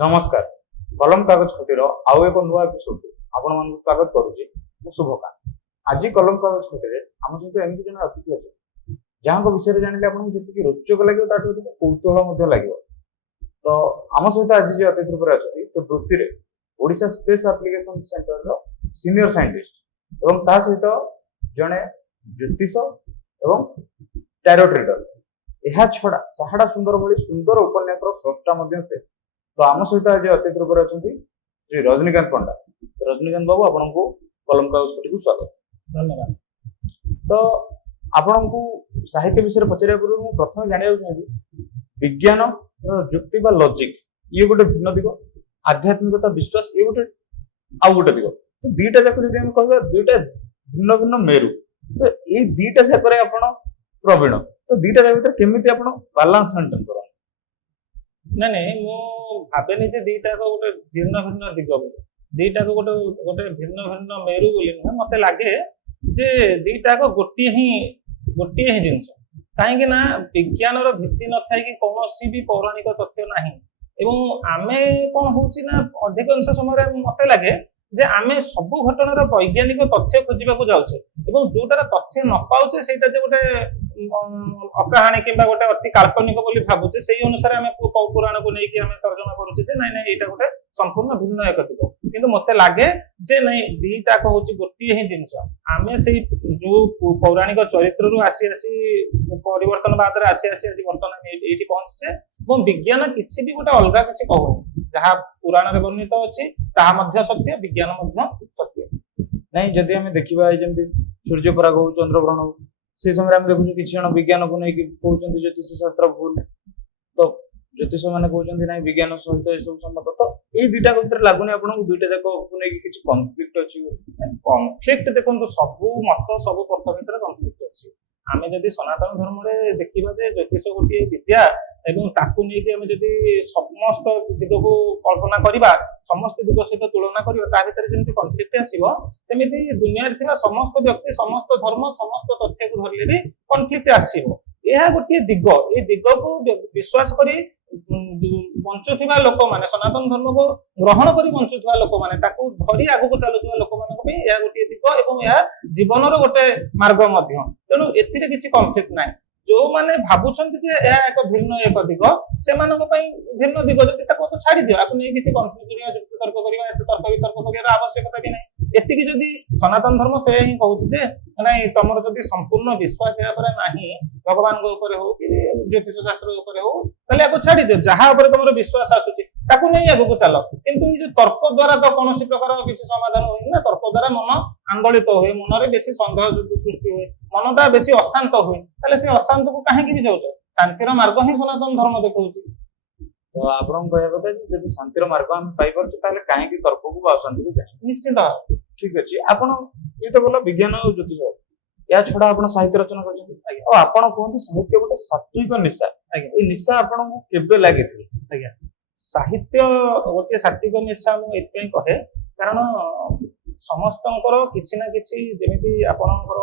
नमस्कार कलम कागज खटीर आउ एक नुआ एपिसोड आपण मानक स्वागत करुच्ची शुभकांत। आज कलम कागज खटीरे आम सहित एमती जन अतिथि अच्छे जहाँ विषय में जानिले आपको जी रोचक लगे कौतूहल लगे। तो आम सहित आज जी अतिथि रूप में से वृत्ति में Odisha space application centre senior scientist और ता सहित जड़े ज्योतिष और टैरोट रीडर यह छड़ा साहाड़ा सुंदर भली सुंदर उपन्यास स्रष्टा से। तो आम सहित आज अतिथि रूप में अच्छा श्री रजनीकांत पंडा। रजनीकांत बाबू आपको कलम कागज खटी को स्वागत धन्यवाद। तो आपण को साहित्य विषय पचार पूर्व मुझे प्रथम जाना चाहिए विज्ञान युक्ति लॉजिक ये गोटे भिन्न दिग आध्यात्मिकता विश्वास ये गोटे आउ गोटे दिग। तो दीटा जाक जब आम कह दुईटा भिन्न भिन्न मेरु तो ये दीटा जाक प्रवीण तो दीटा जाक भर केमी आप बालांस मेंटेन कर नहीं मु भावेनि जे दीटा को गोटे भिन्न भिन्न दिग दीटा को गोटे गोटे भिन्न भिन्न मेरु बोली नुहे मते लागे जे दीटा को गोटे ही जिनस कहीं ना विज्ञान भित्ति न थाई कि कौन भी पौराणिक तथ्य नाही एवं आमे कौन होची ना अधिकांश समय मते लागे जे आमे सबु घटनार वैज्ञानिक तथ्य खोजिबाकू जाउछे एवं जोटार तथ्य न पाउछे सेटा जे गोटे अकाहाणी किंबा गोटे अति काल्पनिक बोली भाबुछे सेही अनुसार आमे पुराण को नेकी आमे तर्जमा करूछे जे नै नै एटा गोटे संपूर्ण भिन्न एक दिग किंतु मते लागे जे नै दीटा को होची गोटे ही जिंस आमे सेही जो पौराणिक चरित्र रु आसी परिवर्तन बाद रे आसी आज वर्तमान एठी पहुंचछे और विज्ञान किछि भी गोटे अलगा किछि कहूनी जहा पुराण रे वर्णित अछि ताहा मध्य सत्य विज्ञान मध्य सत्य नहीं। जदि आम देखा जमी सूर्य पराग हो चंद्र ग्रहण हो से समय देखु किसी जन विज्ञान को नहीं कहते ज्योतिष शास्त्र भूल तो ज्योतिष मैंने कहते ना विज्ञान सहित ये सब सम्मत तो ये दुईटा भर लगुनि आपको दुईटा जाक किसी कन्फ्लिक्ट अच्छी कन्फ्लिक्ट देखो सबू मत सब पथ भर कन्फ्लिक्ट अच्छी आमे जदि सनातन धर्म रे देखिबा जे ज्योतिष गोटे विद्या एवं ताकू नै कि आमे जदि समस्त दिग को कल्पना करिबा समस्त दिग सहित तुलना करिबा ता भितर जेंति कन्फ्लिक्ट आसीबो सेमिति दुनिया रे थिबा समस्त व्यक्ति समस्त धर्म समस्त तथ्य को धरले भी कन्फ्लिक्ट आसीबो। एहा गोटे दिग ए दिग को विश्वास करी बंचुथिबा लोक माने सनातन धर्म को ग्रहण करी बंचुथिबा लोक माने ताकू धरी आगु को चलुथिबा लोक माने को भी या गोटे दिग एवं या जीवनर गोटे मार्ग मध्य तेणु एथिरे किछि कन्फ्लिक्ट नाही। जो माने भाबुछन्ति जे या एक भिन्न एक दिग से मानक पई भिन्न दिग जति ताको छाडी दियो आकु नै किछि कन्फ्लिक्ट करिया जुक्ति तर्क करिया एते तर्क वितर्क करिया आवश्यकता भी नै। एतिकी जदि सनातन धर्म से ही कहूछि जे नै तमर जदि संपूर्ण विश्वास या पर नाही भगवान को ऊपर हो कि ज्योतिष शास्त्र ऊपर हो तले आकु छाडी दियो जहा ऊपर तमर विश्वास आसुछि ताकु नै आगु को चलो किंतु ये जो तर्क द्वारा तो कोनोसी प्रकार किछि समाधान होई ना तर्क द्वारा मन आंदोलित होय मन रे बेसी संदेह सृष्टि होय मनटा बेसी अशांत होय तले से अशांत को काहे कि भी जाउछ शांतिर मार्ग ही सनातन धर्म देखौछि। तो आपन कहया କଥା जे शांतिर मार्ग हम पाई परछ ताले काहे कि तर्क को अशांति को जाय निश्चित ठीक अछि। आपन ये तो बोला विज्ञान और ज्योतिष या छडा आपन साहित्य रचना करछन और आपन कहते साहित्य गोटे सात्विक निशा ए निशा आपन को केबे लागिथि आज्ञा साहित्य गोटे सात्विक निशा मु एथि कहे कारण समस्तंकर किछि ना किछि जेमिति आपनकर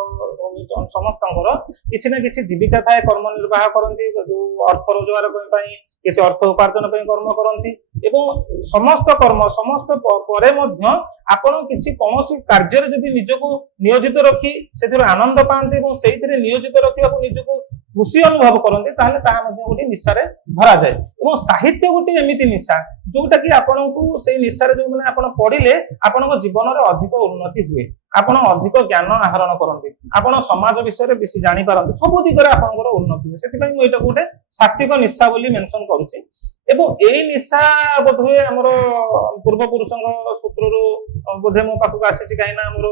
समस्तंकर किछि ना किछि जीविका थाए कर्म निर्वाह करंती जो अर्थ रोजगार पई किछि अर्थ उपार्जन पई कर्म करंती एवं समस्त कर्म समस्त परे मध्य आपण किछि कोनोसी कार्य रे जदि निजको नियोजित रखी सेथि आनंद पाते एवं सेहिथिरे नियोजित रखिबा को निजको खुशी अनुभव करते ताहले ताहा मध्ये गोटे निशारे धरा जाए एवं साहित्य गोटे एमिति निशा जोटा कि आपनकु से निशारे जो माने आपण पढिले आपनक जीवन रे अधिक उन्नति हुए आपण अधिक ज्ञान आहरण करते आपण समाज विषय रे बेसी जानि पारंते सब दिगरे आपनकर उन्नति हुए सेति पई मु एटा गोटे सात्विक निशा बोली मेंशन करूची एवं एई निशा बोधवे हमर पूर्व पुरुषंग सूत्ररु बोधे मो पाखु आसीची काइना हमर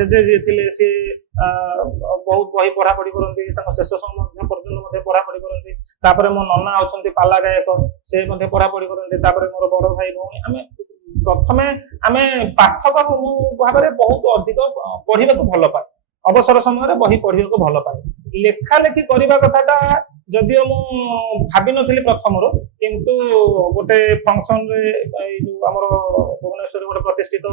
जे थिले से बहुत बही पढ़ा पढ़ी करंती शेष समय पर्यटन पढ़ा पढ़ी करंती तापर मो नना अछंती पाला गायक से मध्य पढ़ा पढ़ी करंती तापर मोर बड़ भाई भौणी आमे प्रथमे आमे पाठक भाव में बहुत अधिक पढ़ा को भल पाए अवसर समय बही पढ़ा को भल पाए लेखा लेखी करने कथाटा जदिओ मु भाभी नथिली प्रथमरो किंतु गोटे फंक्शन रे जो हमर भुवनेश्वर गोटे प्रतिष्ठित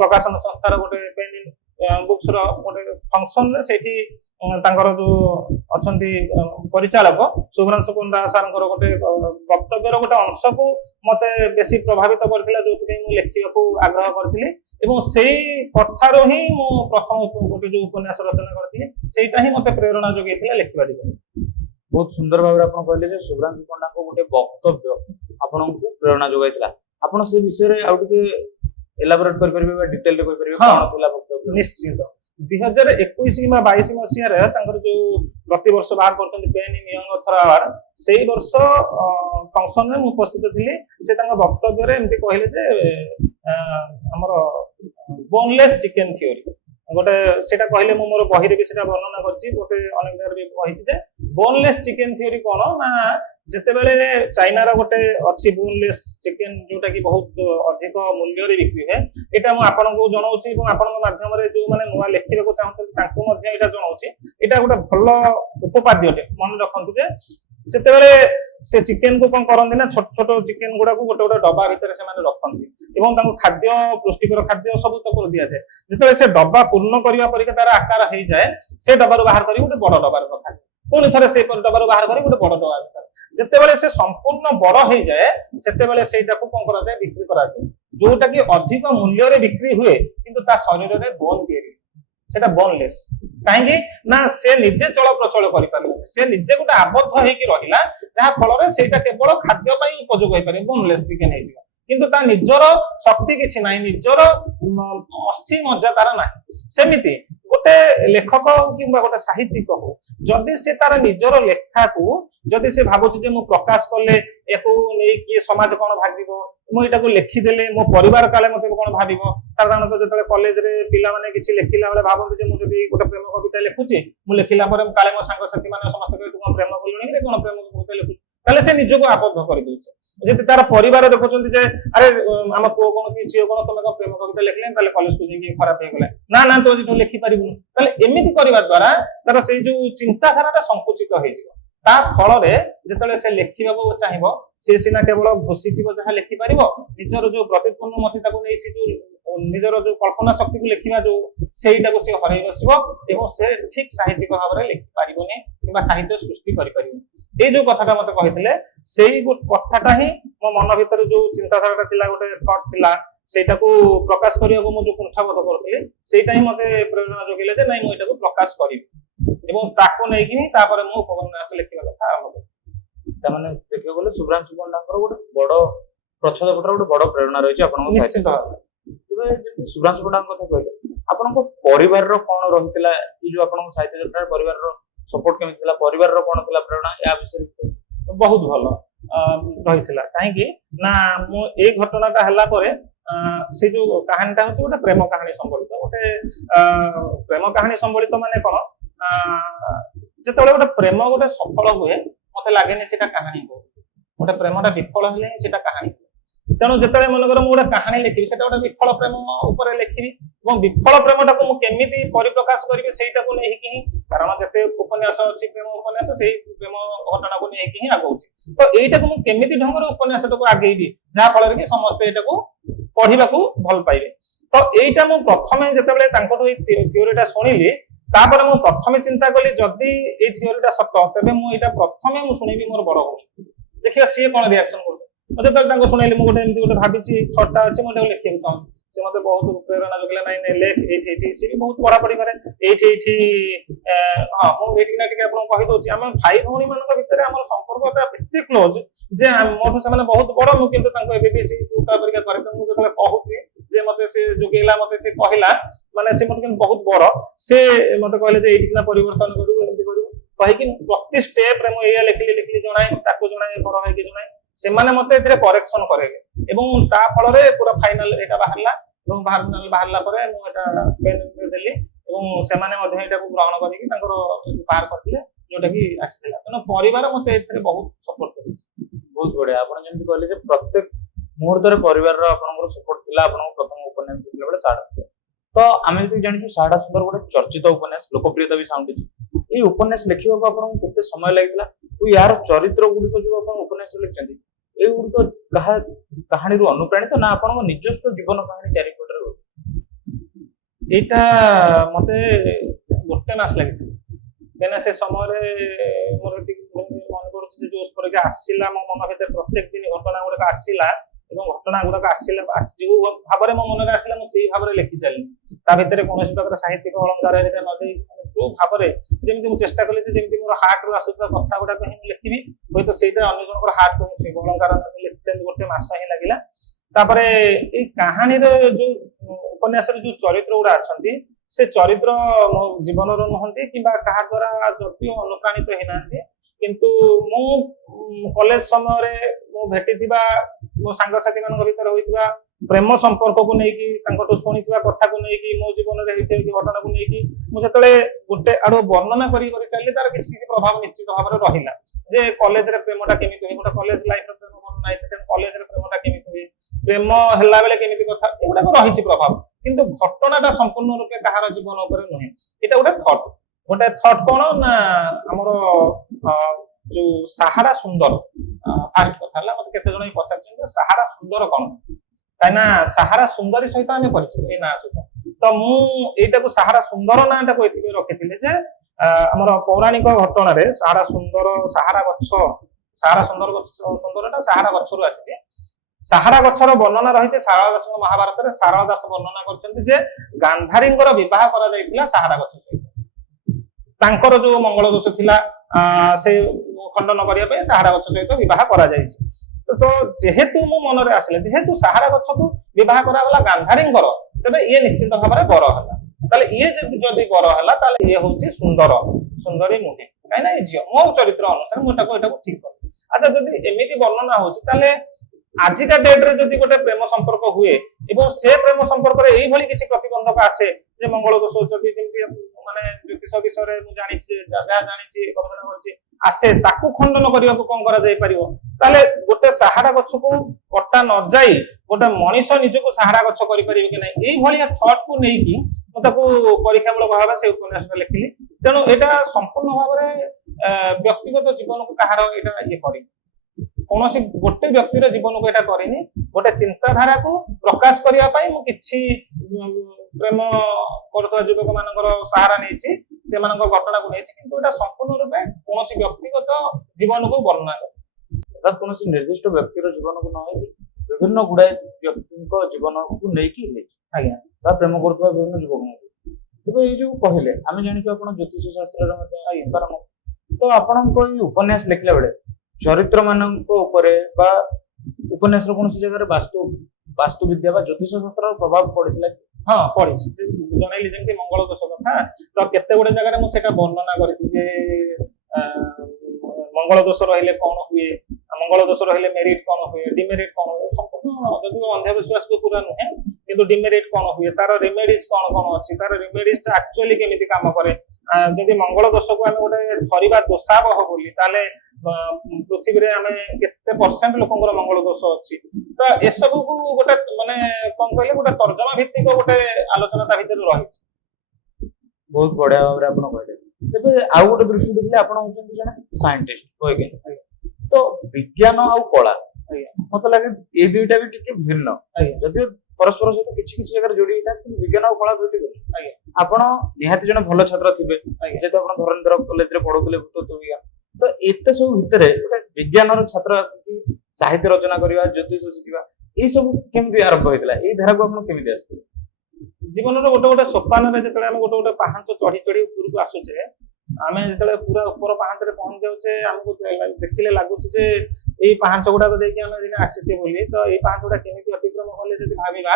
प्रकाशन संस्थार गोटे पेन बुक्स रो गोटे फंक्शन रे सेठी ତାଙ୍କର ଯୋଉ ଅଛନ୍ତି ପରିଚାଳକ ଶୁଭ୍ରାଂଶୁ ପଣ୍ଡା ସାର୍ଙ୍କର ଗୋଟେ ବକ୍ତବ୍ୟର ଗୋଟେ ଅଂଶକୁ ମତେ ବେଶୀ ପ୍ରଭାବିତ କରିଥିଲା, ଯୋଉଥିପାଇଁ ମୁଁ ଲେଖିବାକୁ ଆଗ୍ରହ କରିଥିଲି ଏବଂ ସେଇ କଥାରୁ ହିଁ ମୁଁ ପ୍ରଥମ ଗୋଟେ ଯୋଉ ଉପନ୍ୟାସ ରଚନା କରିଥିଲି ସେଇଟା ହିଁ ମତେ ପ୍ରେରଣା ଯୋଗେଇଥିଲା ଲେଖିବା ଦିଗରେ। ବହୁତ ସୁନ୍ଦର ଭାବରେ ଆପଣ କହିଲେ ଯେ ଶୁଭ୍ରାଂଶୁ ପଣ୍ଡାଙ୍କ ଗୋଟେ ବକ୍ତବ୍ୟ ଆପଣଙ୍କୁ ପ୍ରେରଣା ଯୋଗାଇଥିଲା। ଆପଣ ସେ ବିଷୟରେ ଆଉ ଟିକେ ଏଲାବୋରେଟ କରିପାରିବେ ବା ଡିଟେଲରେ କହିପାରିବେ ହଁ, କଣ ଥିଲା ବକ୍ତବ୍ୟ? ନିଶ୍ଚିତ 2021 କିମ୍ବା 22 ମସିହାରେ ତାଙ୍କର ଯୋଉ ପ୍ରତିବର୍ଷ ବାହାର କରୁଛନ୍ତି PEN in young author award, ସେଇ ବର୍ଷ ଫଙ୍କସନରେ ମୁଁ ଉପସ୍ଥିତ ଥିଲି। ସେ ତାଙ୍କ ବକ୍ତବ୍ୟରେ ଏମିତି କହିଲେ ଯେ ଆମର ବୋନଲେସ୍ ଚିକେନ ଥିଓରି ଗୋଟେ ସେଟା କହିଲେ, ମୁଁ ମୋର ବହିରେ ବି ସେଟା ବର୍ଣ୍ଣନା କରିଛି, ମତେ ଅନେକ ଜାଗାରେ ବି କହିଛି ଯେ ବୋନଲେସ୍ ଚିକେନ ଥିଓରି କଣ ନା, ଯେତେବେଳେ ଚାଇନାର ଗୋଟେ ଅଛି ବୋନଲେସ୍ ଚିକେନ ଯୋଉଟା କି ବହୁତ ଅଧିକ ମୂଲ୍ୟରେ ବିକ୍ରି ହୁଏ, ଏଇଟା ମୁଁ ଆପଣଙ୍କୁ ଜଣାଉଛି ଏବଂ ଆପଣଙ୍କ ମାଧ୍ୟମରେ ଯୋଉମାନେ ନୂଆ ଲେଖିବାକୁ ଚାହୁଁଛନ୍ତି ତାଙ୍କୁ ମଧ୍ୟ ଏଇଟା ଜଣାଉଛି। ଏଇଟା ଗୋଟେ ଭଲ ଉପପାଦ୍ୟଟେ, ମନେ ରଖନ୍ତୁ ଯେ ଯେତେବେଳେ ସେ ଚିକେନ କୁ କଣ କରନ୍ତି ନା, ଛୋଟ ଛୋଟ ଚିକେନ ଗୁଡାକୁ ଗୋଟେ ଗୋଟେ ଡବା ଭିତରେ ସେମାନେ ରଖନ୍ତି ଏବଂ ତାଙ୍କୁ ଖାଦ୍ୟ, ପୁଷ୍ଟିକର ଖାଦ୍ୟ ସବୁ ତକ ଦିଆଯାଏ। ଯେତେବେଳେ ସେ ଡବା ପୂର୍ଣ୍ଣ କରିବା ପରିକା ତାର ଆକାର ହେଇଯାଏ, ସେ ଡବାରୁ ବାହାର କରି ଗୋଟେ ବଡ ଡବାରେ ରଖାଯାଏ। ପୁଣି ଥରେ ସେଇ ଡବାରୁ ବାହାର କରି ଗୋଟେ ବଡ ଡବା ଆସିଥାଏ। ଯେତେବେଳେ ସେ ସମ୍ପୂର୍ଣ୍ଣ ବଡ ହେଇଯାଏ, ସେତେବେଳେ ସେଇଟାକୁ କଣ କରାଯାଏ, ବିକ୍ରି କରାଯାଏ। ଯୋଉଟା କି ଅଧିକ ମୂଲ୍ୟରେ ବିକ୍ରି ହୁଏ, କିନ୍ତୁ ତା ଶରୀରରେ ବୋନ ତିଆରି, ସେଟା ବୋନଲେସ୍। କାହିଁକି ନା ସେ ନିଜେ ଚଳପ୍ରଚଳ କରିପାରିଲେ, ସେ ନିଜେ ଗୋଟେ ଆବଦ୍ଧ ହେଇକି ରହିଲା, ଯାହା ଫଳରେ ସେଇଟା କେବଳ ଖାଦ୍ୟ ପାଇଁ ଉପଯୋଗ ହେଇପାରିବ, ବୋନଲେସ୍ ଚିକେନ ହେଇଯିବ। କିନ୍ତୁ ତା ନିଜର ଶକ୍ତି କିଛି ନାହିଁ, ନିଜର ଅସ୍ଥି ମଜ୍ଜା ତାର ନାହିଁ। ସେମିତି ଗୋଟେ ଲେଖକ ହଉ କିମ୍ବା ଗୋଟେ ସାହିତ୍ୟିକ ହଉ, ଯଦି ସେ ତାର ନିଜର ଲେଖାକୁ ଯଦି ସେ ଭାବୁଛି ଯେ ମୁଁ ପ୍ରକାଶ କଲେ ୟାକୁ ନେଇକି ସମାଜ କଣ ଭାବିବ, ମୁଁ ଏଇଟାକୁ ଲେଖିଦେଲେ ମୋ ପରିବାର କାଳେ ମତେ କଣ ଭାବିବ। ସାଧାରଣତଃ ଯେତେବେଳେ କଲେଜରେ ପିଲାମାନେ କିଛି ଲେଖିଲା ବେଳେ ଭାବନ୍ତି ଯେ ମୁଁ ଯଦି ଗୋଟେ ପ୍ରେମ କବିତା ଲେଖୁଛି, ମୁଁ ଲେଖିଲା ପରେ କାଳେ ମୋ ସାଙ୍ଗସାଥି ମାନେ ସମସ୍ତେ କହିବେ ତୁ କଣ ପ୍ରେମ କଲୁଣି କି କଣ ପ୍ରେମ କବିତା ଲେଖୁଛୁ, ତାହେଲେ ସେ ନିଜକୁ ଆବଦ୍ଧ କରିଦଉଛି। ଯଦି ତାର ପରିବାର ଦେଖୁଛନ୍ତି ଯେ ଆରେ ଆମ ପୁଅ କଣ କି ଝିଅ କଣ ତମେ କଣ ପ୍ରେମ କବିତା ଲେଖିଲେନି, ତାହେଲେ କଲେଜକୁ ଯାଇକି ଖରାପ ହେଇଗଲା, ନା ନା ତୁ ଆଜି ଲେଖିପାରିବୁନି, ତାହେଲେ ଏମିତି କରିବା ଦ୍ୱାରା ତାର ସେଇ ଯୋଉ ଚିନ୍ତାଧାରାଟା ସଂକୁଚିତ ହେଇଯିବ। ତା ଫଳରେ ଯେତେବେଳେ ସେ ଲେଖିବାକୁ ଚାହିଁବ, ସେ ସିନା କେବଳ ଘୋଷିଥିବ ଯାହା ଲେଖିପାରିବ, ନିଜର ଯୋଉ ପ୍ରତିପୂର୍ଣ୍ଣମତି ତାକୁ ନେଇ ସେ ଯୋଉ ନିଜର ଯୋଉ କଳ୍ପନା ଶକ୍ତିକୁ ଲେଖିବା ଯୋଉ ସେଇଟାକୁ ସେ ହରେଇ ବସିବ ଏବଂ ସେ ଠିକ ସାହିତ୍ୟିକ ଭାବରେ ଲେଖିପାରିବନି କିମ୍ବା ସାହିତ୍ୟ ସୃଷ୍ଟି କରିପାରିବନି। ଏଇ ଯୋଉ କଥାଟା ମତେ କହିଥିଲେ, ସେଇ କଥାଟା ହିଁ ମୋ ମନ ଭିତରେ ଯୋଉ ଚିନ୍ତାଧାରାଟା ଥିଲା, ଗୋଟେ ଥଟ୍ ଥିଲା, ସେଇଟାକୁ ପ୍ରକାଶ କରିବାକୁ ମୁଁ ଯୋଉ କୁଣ୍ଠାବୋଧ କରୁଥିଲି, ସେଇଟା ହିଁ ମତେ ପ୍ରେରଣା ଯୋଗେଇଲେ ଯେ ନାଇଁ ମୁଁ ଏଇଟାକୁ ପ୍ରକାଶ କରିବି ଏବଂ ତାକୁ ନେଇକି ହିଁ ତାପରେ ମୁଁ ଉପନ୍ୟାସ ଲେଖିବା କଥା ଆରମ୍ଭ କଲି। ତାମାନେ ଦେଖିବାକୁ ଗଲେ ଶୁଭ୍ରାଂଶୁ ପଣ୍ଡାଙ୍କର ଗୋଟେ ବଡ ପ୍ରଚ୍ଛଦପଟରେ ଗୋଟେ ବଡ ପ୍ରେରଣା ରହିଛି ଆପଣଙ୍କ ନିଶ୍ଚିତ ସାହିତ୍ୟ। ତେବେ ଯେମିତି ଶୁଭ୍ରାଂଶୁ ପଣ୍ଡାଙ୍କ କଥା କହିଲେ, ଆପଣଙ୍କ ପରିବାରର କଣ ରହିଥିଲା ଏଇ ଯୋଉ ଆପଣଙ୍କ ସାହିତ୍ୟ ଯାତ୍ରାରେ ପରିବାରର ସପୋର୍ଟ କେମିତି ଥିଲା, ପରିବାରର କଣ ଥିଲା ପ୍ରେରଣା, ଏହା ବିଷୟରେ ବହୁତ ଭଲ ରହିଥିଲା। କାହିଁକି ନା ମୁଁ ଏଇ ଘଟଣାଟା ହେଲା ପରେ ସେ ଯୋଉ କାହାଣୀଟା ହଉଛି ଗୋଟେ ପ୍ରେମ କାହାଣୀ ସମ୍ବଳିତ, ଗୋଟେ ପ୍ରେମ କାହାଣୀ ସମ୍ବଳିତ ମାନେ କଣ, ଯେତେବେଳେ ଗୋଟେ ପ୍ରେମ ଗୋଟେ ସଫଳ ହୁଏ, ମତେ ଲାଗେନି ସେଟା କାହାଣୀ ହୁଏ, ଗୋଟେ ପ୍ରେମଟା ବିଫଳ ହେଲେ ହିଁ ସେଟା କାହାଣୀ ହୁଏ। ତେଣୁ ଯେତେବେଳେ ମନେକର ମୁଁ ଗୋଟେ କାହାଣୀ ଲେଖିବି, ସେଟା ଗୋଟେ ବିଫଳ ପ୍ରେମ ଉପରେ ଲେଖିବି ଏବଂ ବିଫଳ ପ୍ରେମଟାକୁ ମୁଁ କେମିତି ପରିପ୍ରକାଶ କରିବି ସେଇଟାକୁ ନେଇକି ହିଁ, କାରଣ ଯେତେ ଉପନ୍ୟାସ ଅଛି ପ୍ରେମ ଉପନ୍ୟାସ, ସେଇ ପ୍ରେମ ଘଟଣାକୁ ନେଇକି ହିଁ ଆଗଉଛି। ତ ଏଇଟାକୁ ମୁଁ କେମିତି ଢଙ୍ଗରେ ଉପନ୍ୟାସଟାକୁ ଆଗେଇବି ଯାହା ଫଳରେ କି ସମସ୍ତେ ଏଇଟାକୁ ପଢିବାକୁ ଭଲ ପାଇବେ। ତ ଏଇଟା ମୁଁ ପ୍ରଥମେ ଯେତେବେଳେ ତାଙ୍କଠୁ ଏଇ ଥିଓରିଟା ଶୁଣିଲି, ତାପରେ ମୁଁ ପ୍ରଥମେ ଚିନ୍ତା କଲି ଯଦି ଏଇ ଥିଓରିଟା ସତ, ତେବେ ମୁଁ ଏଇଟା ପ୍ରଥମେ ମୁଁ ଶୁଣିବି ମୋର ବଡ ଭଉଣୀ, ଦେଖିବା ସିଏ କଣ ରିଆକ୍ସନ କରୁଛି। ମୁଁ ଯେତେବେଳେ ତାଙ୍କୁ ଶୁଣେଇଲି, ମୁଁ ଗୋଟେ ଏମିତି ଗୋଟେ ଭାବିଛି ଥଟ୍ଟା ଅଛି, ମୁଁ ଏଟାକୁ ଲେଖିବାକୁ ଚାହୁଁଛି, ସେ ମତେ ବହୁତ ପ୍ରେରଣା ଯୋଗେଇଲା, ନାଇଁ ନାଇଁ ଲେଖ, ଏଇଠି ସିଏ ବି ବହୁତ ପଢାପଢି କରେ, ଏଇଠି ହଁ ମୁଁ ଏଇଠିକିନା ଟିକେ ଆପଣଙ୍କୁ କହିଦଉଛି, ଆମ ଭାଇ ଭଉଣୀ ମାନଙ୍କ ଭିତରେ ଆମର ସମ୍ପର୍କଟା ଏତେ କ୍ଲୋଜ ଯେ ମୋଠୁ ସେମାନେ ବହୁତ ବଡ, ମୁଁ କିନ୍ତୁ ତାଙ୍କୁ ଏବେ ବି ସେ ତା ପରିକା କରେ। ମୁଁ ଯେତେବେଳେ କହୁଛି ଯେ ମତେ ସେ ଯୋଗେଇଲା, ମତେ ସେ କହିଲା, ମାନେ ସେ ମତେ କିନ୍ତୁ ବହୁତ ବଡ, ସେ ମତେ କହିଲେ ଯେ ଏଇଠିକିନା ପରିବର୍ତ୍ତନ କରିବୁ, ଏମିତି କରିବୁ କହିକି ପ୍ରତି ସ୍ଟେପରେ ମୁଁ ଏଇଆ ଲେଖିଲି ଜଣାଏ, ତାକୁ ଜଣାଏ, ବଡ ଭାଇକି ଜଣାଏ, ସେମାନେ ମତେ ଏଥିରେ କରେକ୍ସନ କରେଇଲେ ଏବଂ ତା ଫଳରେ ପୁରା ଫାଇନାଲ ଏଇଟା ବାହାରିଲା ଏବଂ ବାହାରିଲା ପରେ ମୁଁ ଏଇଟା ପେନରେ ଦେଲି ଏବଂ ସେମାନେ ମଧ୍ୟ ଏଇଟାକୁ ଗ୍ରହଣ କରିକି ତାଙ୍କର ବାହାର କରିଥିଲେ, ଯୋଉଟା କି ଆସିଥିଲା। ତେଣୁ ପରିବାର ମତେ ଏଥିରେ ବହୁତ ସପୋର୍ଟ କରିଛି। ବହୁତ ବଢିଆ। ଆପଣ ଯେମିତି କହିଲେ ଯେ ପ୍ରତ୍ୟେକ ମୁହୂର୍ତ୍ତରେ ପରିବାରର ଆପଣଙ୍କର ସପୋର୍ଟ ଥିଲା ଆପଣଙ୍କ ପ୍ରଥମ ଉପନ୍ୟାସ ଲେଖିଲା ବେଳେ ଶାରଦା ସୁନ୍ଦର। ତ ଆମେ ଯେତିକି ଜାଣିଛୁ ଶାରଦା ସୁନ୍ଦର ଗୋଟେ ଚର୍ଚ୍ଚିତ ଉପନ୍ୟାସ, ଲୋକପ୍ରିୟତା ବି ସାଉଁଟିଛି। ଏଇ ଉପନ୍ୟାସ ଲେଖିବାକୁ ଆପଣଙ୍କୁ କେତେ ସମୟ ଲାଗିଥିଲା ଓ ୟାର ଚରିତ୍ର ଗୁଡିକ ଯୋଉ ଆପଣ ଉପନ୍ୟାସ ଲେଖିଛନ୍ତି, ଏଗୁଡିକ କାହାଣୀରୁ ଅନୁପ୍ରାଣିତ ନା ଆପଣଙ୍କ ନିଜସ୍ୱ ଜୀବନ କାହାଣୀ ଚାରିପଟରେ ରହୁଛି? ଏଇଟା ମତେ ଗୋଟେ ମାସ ଲାଗିଥିଲା। କାହିଁକିନା ସେ ସମୟରେ ମୋର ଏତିକି ମନେ ପଡୁଛି ଯେ ଯୋଉ ପରୀକ୍ଷା ଆସିଲା ମୋ ମନ ଭିତରେ ପ୍ରତ୍ୟେକ ଦିନ ଘଟଣା ଗୁଡାକ ଆସିଲା ଏବଂ ଘଟଣା ଗୁଡାକ ଆସିଲା ଯୋଉ ଭାବରେ ମୋ ମନରେ ଆସିଲା ମୁଁ ସେଇ ଭାବରେ ଲେଖି ଚାଲିଲି। ତା ଭିତରେ କୌଣସି ପ୍ରକାର ସାହିତ୍ୟିକ ଅଳଙ୍କାର ହେରିକା ନ ଦେଇ ଯୋଉ ଭାବରେ ଯେମିତି ମୁଁ ଚେଷ୍ଟା କଲି ଯେ ଯେମିତି ମୋର ହାର୍ଟ ରୁ ଆସୁଥିବା କଥା ଗୁଡାକ ହିଁ ମୁଁ ଲେଖିବି, ହୁଏତ ସେଇଟା ଅନ୍ୟ ଜଣଙ୍କର ହାର୍ଟ କୁ ହିଁ ଅଳଙ୍କାର ଲେଖି ଚାଲି 1 ମାସ ହିଁ ଲାଗିଲା। ତାପରେ ଏଇ କାହାଣୀର ଯୋଉ ଉପନ୍ୟାସରେ ଯୋଉ ଚରିତ୍ର ଗୁଡା ଅଛନ୍ତି ସେ ଚରିତ୍ର ମୋ ଜୀବନର ନୁହନ୍ତି କିମ୍ବା କାହା ଦ୍ଵାରା ଯଦିଓ ଅନୁପ୍ରାଣିତ ହେଇନାହାନ୍ତି, କିନ୍ତୁ ମୁଁ କଲେଜ ସମୟରେ ମୁଁ ଭେଟିଥିବା ମୋ ସାଙ୍ଗସାଥି ମାନଙ୍କ ଭିତରେ ହୋଇଥିବା ପ୍ରେମ ସମ୍ପର୍କକୁ ନେଇକି ତାଙ୍କଠୁ ଶୁଣିଥିବା କଥାକୁ ନେଇକି ମୋ ଜୀବନରେ ହେଇଥିବା ଘଟଣାକୁ ନେଇକି ମୁଁ ଯେତେବେଳେ ଗୋଟେ ଆଡୁ ବର୍ଣ୍ଣନା କରି ଚାଲିଲି ତାର କିଛି କିଛି ପ୍ରଭାବ ନିଶ୍ଚିତ ଭାବରେ ରହିଲା ଯେ କଲେଜରେ ପ୍ରେମଟା କେମିତି ହୁଏ, ଗୋଟେ କଲେଜ ଲାଇଫରେ ପ୍ରେମ ବର୍ଣ୍ଣନା ହେଇଛି, ତେଣୁ କଲେଜରେ ପ୍ରେମଟା କେମିତି ହୁଏ, ପ୍ରେମ ହେଲା ବେଳେ କେମିତି କଥା, ଏଗୁଡାକ ରହିଛି ପ୍ରଭାବ। କିନ୍ତୁ ଘଟଣାଟା ସମ୍ପୂର୍ଣ୍ଣ ରୂପେ କାହାର ଜୀବନ ଉପରେ ନୁହେଁ, ଏଇଟା ଗୋଟେ ଥଟ୍ କଣ ନା ଆମର ଯୋଉ ସାହାରା ସୁନ୍ଦର ଫାଷ୍ଟ କଥା ହେଲା ମତେ କେତେ ଜଣ ପଚାରୁଛନ୍ତି ଯେ ସାହାରା ସୁନ୍ଦର କଣ, କାହିଁକିନା ସାହାରା ସୁନ୍ଦରୀ ସହିତ ଆମେ ପରିଚିତ ଏଇ ନାଁ ସହିତ। ତ ମୁଁ ଏଇଟାକୁ ସାହାରା ସୁନ୍ଦର ନାଁଟାକୁ ଏଥିପାଇଁ ରଖିଥିଲି ଯେ ଆମର ପୌରାଣିକ ଘଟଣାରେ ସାହାରା ସୁନ୍ଦରଟା ସାହାରା ଗଛରୁ ଆସିଛି। ସାହାରା ଗଛର ବର୍ଣ୍ଣନା ରହିଛି ଶାରଳା ଦାସଙ୍କ ମହାଭାରତରେ। ଶାରଳା ଦାସ ବର୍ଣ୍ଣନା କରିଛନ୍ତି ଯେ ଗାନ୍ଧାରୀଙ୍କର ବିବାହ କରାଯାଇଥିଲା ସାହାରା ଗଛ ସହିତ। ତାଙ୍କର ଯୋଉ ମଙ୍ଗଳ ଦୋଷ ଥିଲା ସେ ଖଣ୍ଡନ କରିବା ପାଇଁ ସାହାରା ଗଛ ସହିତ ବିବାହ କରାଯାଇଛି। ତ ଯେହେତୁ ମୋ ମନରେ ଆସିଲା ଯେହେତୁ ସାହାରା ଗଛକୁ ବିବାହ କରାଗଲା ଗାନ୍ଧାରୀଙ୍କର, ତେବେ ଇଏ ନିଶ୍ଚିତ ଭାବରେ ବର ହେଲା। ତାହେଲେ ଇଏ ଯଦି ବର ହେଲା ତାହେଲେ ଇଏ ହଉଛି ସୁନ୍ଦରୀ ନୁହେଁ, କାହିଁକି ନା ଏ ଝିଅ ମୋ ଚରିତ୍ର ଅନୁସାରେ ମୁଁ ଏଟାକୁ ଠିକ କଲି। ଆଚ୍ଛା, ଯଦି ଏମିତି ବର୍ଣ୍ଣନା ହଉଛି ତାହେଲେ ଆଜିକା ଡେଟରେ ଯଦି ଗୋଟେ ପ୍ରେମ ସମ୍ପର୍କ ହୁଏ ଏବଂ ସେ ପ୍ରେମ ସମ୍ପର୍କରେ ଏଇଭଳି କିଛି ପ୍ରତିବନ୍ଧକ ଆସେ ଯେ ମଙ୍ଗଳ ଦୋଷ ଯଦି ଯେମିତି ମାନେ ଜ୍ୟୋତିଷ ବିଷୟରେ ମୁଁ ଜାଣିଛି ଯେ ଯାହା ଜାଣିଛି ଗବେଷଣା କରିଛି ଆସେ, ତାକୁ ଖଣ୍ଡନ କରିବାକୁ କଣ କରାଯାଇ ପାରିବ, ତାହେଲେ ଗୋଟେ ସାହାରା ଗଛକୁ କଟା ନ ଯାଇ ଗୋଟେ ମଣିଷ ନିଜକୁ ସାହାରା ଗଛ କରିପାରିବ କି ନାହିଁ, ଏଇଭଳିଆ ଥଟ୍କୁ ନେଇକି ମୁଁ ତାକୁ ପରୀକ୍ଷାମୂଳକ ଭାବେ ସେ ଉପନ୍ୟାସଟା ଲେଖିଲି। ତେଣୁ ଏଇଟା ସମ୍ପୂର୍ଣ୍ଣ ଭାବରେ ବ୍ୟକ୍ତିଗତ ଜୀବନକୁ କାହାର ଏଇଟା ଇଏ କରିନି, କୌଣସି ଗୋଟେ ବ୍ୟକ୍ତିର ଜୀବନକୁ ଏଇଟା କରିନି, ଗୋଟେ ଚିନ୍ତାଧାରାକୁ ପ୍ରକାଶ କରିବା ପାଇଁ ମୁଁ କିଛି ପ୍ରେମ କରୁଥିବା ଯୁବକ ମାନଙ୍କର ସାହାରା ନେଇଛି, ସେମାନଙ୍କ ଘଟଣାକୁ ନେଇଛି, କିନ୍ତୁ ଏଇଟା ସମ୍ପୂର୍ଣ୍ଣ ରୂପେ କୌଣସି ବ୍ୟକ୍ତିଗତ ଜୀବନକୁ ବର୍ଣ୍ଣନା କରେ। ଅର୍ଥାତ୍ କୌଣସି ନିର୍ଦ୍ଦିଷ୍ଟ ବ୍ୟକ୍ତିର ଜୀବନକୁ ନ ହେଇକି ବିଭିନ୍ନ ଗୁଡାଏ ବ୍ୟକ୍ତିଙ୍କ ଜୀବନକୁ ନେଇକି ହେଇଛି। ଆଜ୍ଞା। ବା ପ୍ରେମ କରୁଥିବା ବିଭିନ୍ନ ଯୁବକଙ୍କୁ। ତେବେ ଏଇ ଯୋଉ କହିଲେ ଆମେ ଜାଣିଛୁ ଆପଣ ଜ୍ୟୋତିଷ ଶାସ୍ତ୍ରରେ ମଧ୍ୟ ପାରଙ୍ଗମ, ତ ଆପଣଙ୍କ ଏଇ ଉପନ୍ୟାସ ଲେଖିଲା ବେଳେ ଚରିତ୍ର ମାନଙ୍କ ଉପରେ ବା ଉପନ୍ୟାସର କୌଣସି ଜାଗାରେ ବାସ୍ତୁ ବିଦ୍ୟା ବା ଜ୍ୟୋତିଷ ଶାସ୍ତ୍ରର ପ୍ରଭାବ ପଡିଥିଲା? ହଁ, ପଡିଛି। ଜଣେଇଲି ଯେମିତି ମଙ୍ଗଳ ଦୋଷ କଥା, ତ କେତେ ଗୁଡେ ଜାଗାରେ ମୁଁ ସେଇଟା ବର୍ଣ୍ଣନା କରିଛି ଯେ ମଙ୍ଗଳ ଦୋଷ ରହିଲେ କଣ ହୁଏ, ମଙ୍ଗଳ ଦୋଷ ରହିଲେ ମେରିଟ କଣ ହୁଏ, ଡିମେରିଟ କଣ ହୁଏ, ସମ୍ପୂର୍ଣ୍ଣ ଯଦିଓ ଅନ୍ଧବିଶ୍ୱାସକୁ ପୁରା ନୁହେଁ କିନ୍ତୁ ଡିମେରିଟ କଣ ହୁଏ, ତାର ରେମେଡିଜ କଣ ଅଛି, ତାର ରେମେଡିଜଟା ଆକ୍ଚୁଆଲି କେମିତି କାମ କରେ। ଯଦି ମଙ୍ଗଳ ଦୋଷକୁ ଆମେ ଗୋଟେ ଧରିବା ଦୋଷାବହ ବୋଲି, ତାହେଲେ ପୃଥିବୀରେ ଆମେ କେତେ % ଲୋକଙ୍କର ମଙ୍ଗଳ ଦୋଷ ଅଛି। ତ ଏସବୁକୁ ଗୋଟେ ମାନେ କଣ କହିଲେ ଗୋଟେ ତର୍ଜମା ଭିତ୍ତିକ ଗୋଟେ ଆଲୋଚନା ତା ଭିତରେ ରହିଛି। ବହୁତ ବଢିଆ ଭାବରେ ଆପଣ କହିଲେ। ତେବେ ଆଉ ଗୋଟେ ଦୃଷ୍ଟି ଦେଖିଲେ ଆପଣ ହଉଛନ୍ତି ଜଣେ ସାଇଣ୍ଟିଷ୍ଟ, ବୈଜ୍ଞାନିକ। ତ ବିଜ୍ଞାନ ଆଉ କଳା ମତେ ଲାଗେ ଏଇ ଦୁଇଟା ବି ଟିକେ ଭିନ୍ନ, ଯଦିଓ ପରସ୍ପର ସହିତ କିଛି କିଛି ଜାଗାରେ ଯୋଡି ହେଇଥାଏ, କିନ୍ତୁ ବିଜ୍ଞାନ ଆଉ କଳା ଦୁଇଟି ଭିନ୍ନ। ଆପଣ ନିହାତି ଜଣେ ଭଲ ଛାତ୍ର ଥିବେ, ଯେହେତୁ ଆପଣ ଧରଣୀଧର କଲେଜରେ ପଢୁଥିଲେ ଭୂତତ୍ତ୍ୱ ବିଜ୍ଞାନ, ତ ଏତେ ସବୁ ଭିତରେ ଗୋଟେ ବିଜ୍ଞାନର ଛାତ୍ର ଆସିକି ସାହିତ୍ୟ ରଚନା କରିବା, ଜ୍ୟୋତିଷ ଶିଖିବା, ଏଇ ସବୁ କେମିତି ଆରମ୍ଭ ହେଇଥିଲା? ଏଇ ଧାରାକୁ ଆପଣ କେମିତି ଆସିଥିଲେ? ଜୀବନର ଗୋଟେ ସୋପାନରେ ଯେତେବେଳେ ଆମେ ଗୋଟେ ପାହାଞ୍ଚ ଚଢି ଉପରକୁ ଆସୁଛେ, ଆମେ ଯେତେବେଳେ ପୁରା ଉପର ପାହାଞ୍ଚରେ ପହଞ୍ଚି ଯାଉଛେ, ଆମକୁ ଦେଖିଲେ ଲାଗୁଛି ଯେ ଏଇ ପାହାଞ୍ଚ ଗୁଡାକ ଦେଇକି ଆମେ ଦିନେ ଆସିଛେ ବୋଲି, ତ ଏଇ ପାହାଞ୍ଚ ଗୁଡା କେମିତି ଅତିକ୍ରମ କଲେ ଯଦି ଭାବିବା,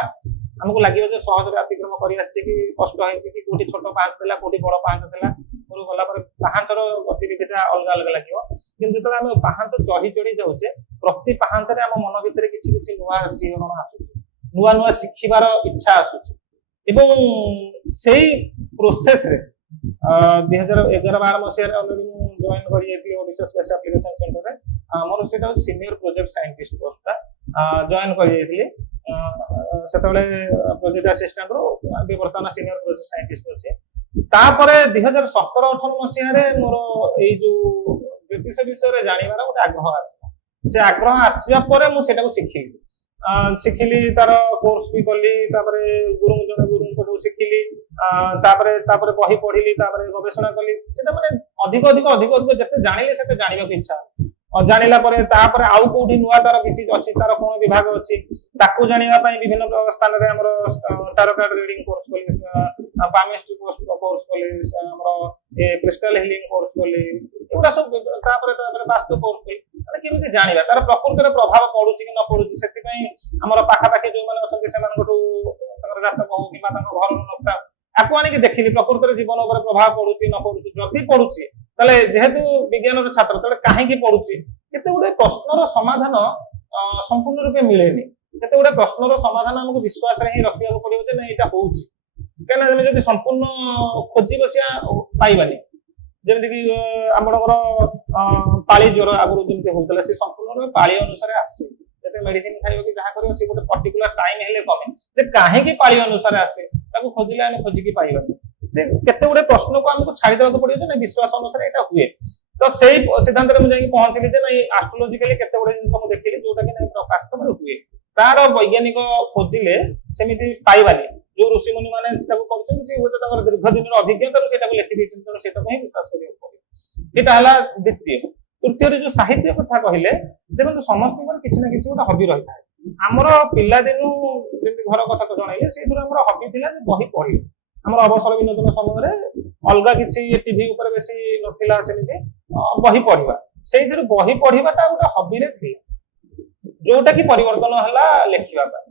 ଆମକୁ ଲାଗିବ ଯେ ସହଜରେ ଅତିକ୍ରମ କରି ଆସିছে କି କଷ୍ଟ ହେଇଛି, କି କୋଉଠି ଛୋଟ ପାହାଞ୍ଚ ଥିଲା, କୋଉଠି ବଡ ପାହାଞ୍ଚ ଥିଲା, ଉପରକୁ ଗଲା ପରେ ପାହାଞ୍ଚର ଗତିବିଧିଟା ଅଲଗା ଅଲଗା ଲାଗିବ। କିନ୍ତୁ ଯେତେବେଳେ ଆମେ ପାହାଞ୍ଚ ଚଢି ଯାଉଛେ, ପ୍ରତି ପାହାଞ୍ଚରେ ଆମ ମନ ଭିତରେ କିଛି କିଛି ନୂଆ ଶିହରଣ ଆସୁଛି, ନୂଆ ନୂଆ ଶିଖିବାର ଇଚ୍ଛା ଆସୁଛି। ଏବଂ ସେଇ ପ୍ରୋସେସରେ 2011-12 ମସିହାରେ ଅଲରେଡି ମୁଁ ଜଏନ କରିଯାଇଥିଲି ଓଡିଶା ସ୍ପେସ୍ ଆପ୍ଲିକେସନ ସେଣ୍ଟରରେ। ମୋର ସେଇଟା ସିନିୟର ପ୍ରୋଜେକ୍ଟ ସାଇଣ୍ଟିଷ୍ଟ ପୋଷ୍ଟଟା ଜଏନ କରିଯାଇଥିଲି। ସେତେବେଳେ ପ୍ରୋଜେକ୍ଟ ଆସିଷ୍ଟାଣ୍ଟରୁ ବର୍ତ୍ତମାନ ସିନିୟର ପ୍ରୋଜେକ୍ଟ ସାଇଣ୍ଟିଷ୍ଟ ଅଛି। ତାପରେ 2017-18 ମସିହାରେ ମୋର ଏଇ ଯୋଉ ଜ୍ୟୋତିଷ ବିଷୟରେ ଜାଣିବାର ଗୋଟେ ଆଗ୍ରହ ଆସିଲା। ସେ ଆଗ୍ରହ ଆସିବା ପରେ ମୁଁ ସେଟାକୁ ଶିଖିଲି। ଶିଖିଲି ତାର କୋର୍ସ ବି କଲି ତାପରେ ଜଣେ ଗୁରୁଙ୍କଠୁ ଶିଖିଲି ତାପରେ ବହି ପଢିଲି ତାପରେ ଗବେଷଣା କଲି ସେଟା ମାନେ ଅଧିକ ଯେତେ ଜାଣିଲେ ସେତେ ଜାଣିବାକୁ ଇଚ୍ଛା ଜାଣିଲା ପରେ ତାପରେ ଆଉ କୋଉଠି ନୂଆ ତାର କିଛି ଅଛି ତାର କଣ ବିଭାଗ ଅଛି ତାକୁ ଜାଣିବା ପାଇଁ ବିଭିନ୍ନ ସ୍ଥାନରେ ଆମର ଟାରୋ କାର୍ଡ ରିଡିଂ କୋର୍ସ କଲି ପାମିଷ୍ଟ୍ରି କୋର୍ସ କଲି ଆମର କ୍ରିଷ୍ଟାଲ ହିଲିଂ କୋର୍ସ କଲି ଏଗୁଡା ସବୁ ତାପରେ ବାସ୍ତୁ କୋର୍ସ କଲି ମାନେ କେମିତି ଜାଣିବା ତାର ପ୍ରକୃତରେ ପ୍ରଭାବ ପଡୁଛି କି ନ ପଡୁଛି ସେଥିପାଇଁ ଆମର ପାଖାପାଖି ଯୋଉମାନେ ଅଛନ୍ତି ସେମାନଙ୍କଠୁ ତାଙ୍କର ଜାତକ ହଉ କିମ୍ବା ତାଙ୍କ ଘରର ନକ୍ସା ଆକୁ ଆଣିକି ଦେଖିଲି ପ୍ରକୃତରେ ଜୀବନ ଉପରେ ପ୍ରଭାବ ପଡୁଛି ନ ପଡୁଛି ଯଦି ପଡୁଛି ତାହେଲେ ଯେହେତୁ ବିଜ୍ଞାନର ଛାତ୍ର ତାହେଲେ କାହିଁକି ପଡୁଛି କେତେ ଗୁଡେ ପ୍ରଶ୍ନର ସମାଧାନ ସମ୍ପୂର୍ଣ୍ଣ ରୂପେ ମିଳେନି କେତେ ଗୁଡେ ପ୍ରଶ୍ନର ସମାଧାନ ଆମକୁ ବିଶ୍ୱାସରେ ହିଁ ରଖିବାକୁ ପଡିବ ଯେ ନାଇଁ ଏଇଟା ହଉଛି କାହିଁକିନା ଆମେ ଯଦି ସମ୍ପୂର୍ଣ୍ଣ ଖୋଜି ବସିବା ପାଇବାନି ଯେମିତିକି ଆପଣଙ୍କର ପାଳି ଜ୍ୱର ଆଗରୁ ଯେମିତି ହଉଥିଲା ସେ ସମ୍ପୂର୍ଣ୍ଣ ପାଳି ଅନୁସାରେ ଆସେ ଯେତେ ମେଡିସିନ ଖାଇବ କି ଯାହା କରିବ ସେ ଗୋଟେ ପର୍ଟିକୁଲାର ଟାଇମ ହେଲେ କମେ ଯେ କାହିଁକି ପାଳି ଅନୁସାରେ ଆସେ ତାକୁ ଖୋଜିଲେ ଆମେ ଖୋଜିକି ପାଇବାନି ସେ କେତେ ଗୁଡେ ପ୍ରଶ୍ନକୁ ଆମକୁ ଛାଡିଦେବାକୁ ପଡିବ ଯେ ବିଶ୍ୱାସ ଅନୁସାରେ ଏଇଟା ହୁଏ ତ ସେଇ ସିଦ୍ଧାନ୍ତରେ ମୁଁ ଯାଇକି ପହଞ୍ଚିଲି ଯେ ନାଇଁ ଆଷ୍ଟ୍ରୋଲୋଜିକାଲି କେତେ ଗୁଡେ ଜିନିଷ ମୁଁ ଦେଖିଲି ଯୋଉଟା କି ନାଇଁ ବାସ୍ତବରେ ହୁଏ ତାର ବୈଜ୍ଞାନିକ ଖୋଜିଲେ ସେମିତି ପାଇବାନି ଯୋଉ ଋଷିମୁନି ମାନେ ତାକୁ କରୁଛନ୍ତି ସେ ହୁଏତ ତାଙ୍କର ଦୀର୍ଘ ଦିନର ଅଭିଜ୍ଞତାରୁ ସେଇଟାକୁ ଲେଖି ଦେଇଛନ୍ତି ତେଣୁ ସେଇଟାକୁ ହିଁ ବିଶ୍ୱାସ କରିବାକୁ ପଡିବ ଏଇଟା ହେଲା ଦ୍ୱିତୀୟ ତୃତୀୟରେ ଯୋଉ ସାହିତ୍ୟ କଥା କହିଲେ ଦେଖନ୍ତୁ ସମସ୍ତଙ୍କର କିଛି ନା କିଛି ଗୋଟେ ହବି ରହିଥାଏ ଆମର ପିଲାଦିନୁ ଯେମିତି ଘର କଥା ଜଣାଇଲେ ସେଇଥିରୁ ଆମର ହବି ଥିଲା ଯେ ବହି ପଢିବା ଆମର ଅବସର ବିନୋଦନ ସମୟରେ ଅଲଗା କିଛି ଟିଭି ଉପରେ ବେଶୀ ନଥିଲା ସେମିତି ବହି ପଢିବା ସେଇଥିରୁ ବହି ପଢିବାଟା ଗୋଟେ ହବିରେ ଥିଲା ଯୋଉଟା କି ପରିବର୍ତ୍ତନ ହେଲା ଲେଖିବା ପାଇଁ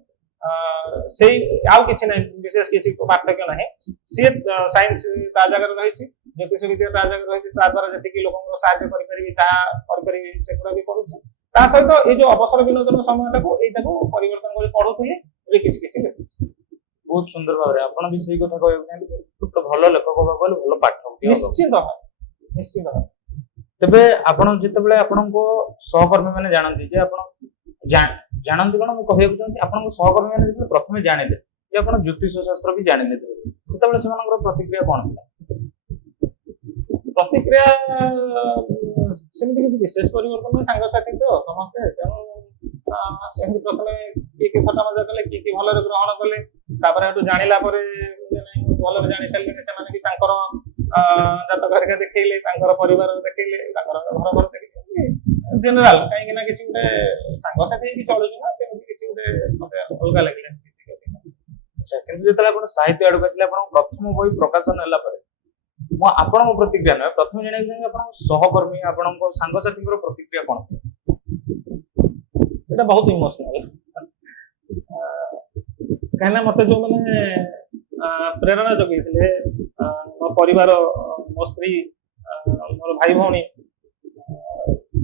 ସେଇ ଆଉ କିଛି ନାହିଁ ବିଶେଷ କିଛି ପାର୍ଥକ୍ୟ ନାହିଁ ସିଏ ସାଇନ୍ସ ତା ଜାଗାରେ ରହିଛି ଜ୍ୟୋତିଷ ବିଦ୍ୟା ତା ଜାଗାରେ ରହିଛି ତା ଦ୍ୱାରା ଯେତିକି ଲୋକଙ୍କର ସାହାଯ୍ୟ କରିପାରିବି ଯାହା କରିପାରିବି ସେଗୁଡା ବି କରୁଛି ତା ସହିତ ଏଇ ଯୋଉ ଅବସର ବିନୋଦନ ସମୟଟାକୁ ଏଇଟାକୁ ପରିବର୍ତ୍ତନ କରି ପଢୁଥିଲି ଏବେ କିଛି କିଛି ଲେଖୁଛି ବହୁତ ସୁନ୍ଦର ଭାବରେ ଆପଣ ବି ସେଇ କଥା କହିବାକୁ ଚାହିଁବେ ଗୋଟେ ଭଲ ଲେଖକ ହବାକୁ ହେଲେ ଭଲ ପାଠ ନିଶ୍ଚିତ ତେବେ ଆପଣ ଯେତେବେଳେ ଆପଣଙ୍କ ସହକର୍ମୀ ମାନେ ଜାଣନ୍ତି ଯେ ଆପଣ ଜାଣନ୍ତି କଣ ମୁଁ କହିବାକୁ ଚାହୁଁଛି ଆପଣଙ୍କ ସହକର୍ମୀ ମାନେ ଯେତେବେଳେ ପ୍ରଥମେ ଜାଣିଲେ ଯେ ଆପଣ ଜ୍ୟୋତିଷ ଶାସ୍ତ୍ର ବି ଜାଣିନଥିଲେ ସେତେବେଳେ ସେମାନଙ୍କର ପ୍ରତିକ୍ରିୟା କଣ ଥିଲା ପ୍ରତିକ୍ରିୟା ସେମିତି କିଛି ବିଶେଷ ପରିବର୍ତ୍ତନ ସାଙ୍ଗସାଥି ତ ସମସ୍ତେ ତେଣୁ ସେମିତି ପ୍ରଥମେ କିଏ ଥଟ୍ଟା ମଜା କଲେ କିଏ ଭଲରେ ଗ୍ରହଣ କଲେ ତାପରେ ସେଠୁ ଜାଣିଲା ପରେ ଭଲରେ ଜାଣି ସାରିଲେଣି ସେମାନେ ବି ତାଙ୍କର ଜାତକ ହେରିକା ଦେଖେଇଲେ ତାଙ୍କର ପରିବାର ଦେଖେଇଲେ ତାଙ୍କର ଘର ଦେଖେଇଲେ ଜେନେରାଲ କାହିଁକି ନା କିଛି ଗୋଟେ ସାଙ୍ଗସାଥି ହେଇକି ଚଳୁଛୁ ନା ସେମିତି କିଛି ଗୋଟେ ମତେ ଅଲଗା ଲାଗିଲାନି କିଛି ଆଚ୍ଛା କିନ୍ତୁ ଯେତେବେଳେ ଆପଣ ସାହିତ୍ୟ ଆଡକୁ ଆସିଲେ ଆପଣଙ୍କ ପ୍ରଥମ ବହି ପ୍ରକାଶନ ହେଲା ପରେ ମୁଁ ଆପଣଙ୍କ ପ୍ରତିକ୍ରିୟା ନୁହେଁ ପ୍ରଥମେ ଜାଣିବାକୁ ଚାହିଁବି ଆପଣଙ୍କ ସହକର୍ମୀ ଆପଣଙ୍କ ସାଙ୍ଗସାଥୀଙ୍କର ପ୍ରତିକ୍ରିୟା କଣ এটা ବହୁତ ଇମୋସନାଲ କାହିଁକିନା ମତେ ଯୋଉମାନେ ପ୍ରେରଣା ଯୋଗେଇଥିଲେ ମୋ ପରିବାର ମୋ ସ୍ତ୍ରୀ ମୋର ଭାଇ ଭଉଣୀ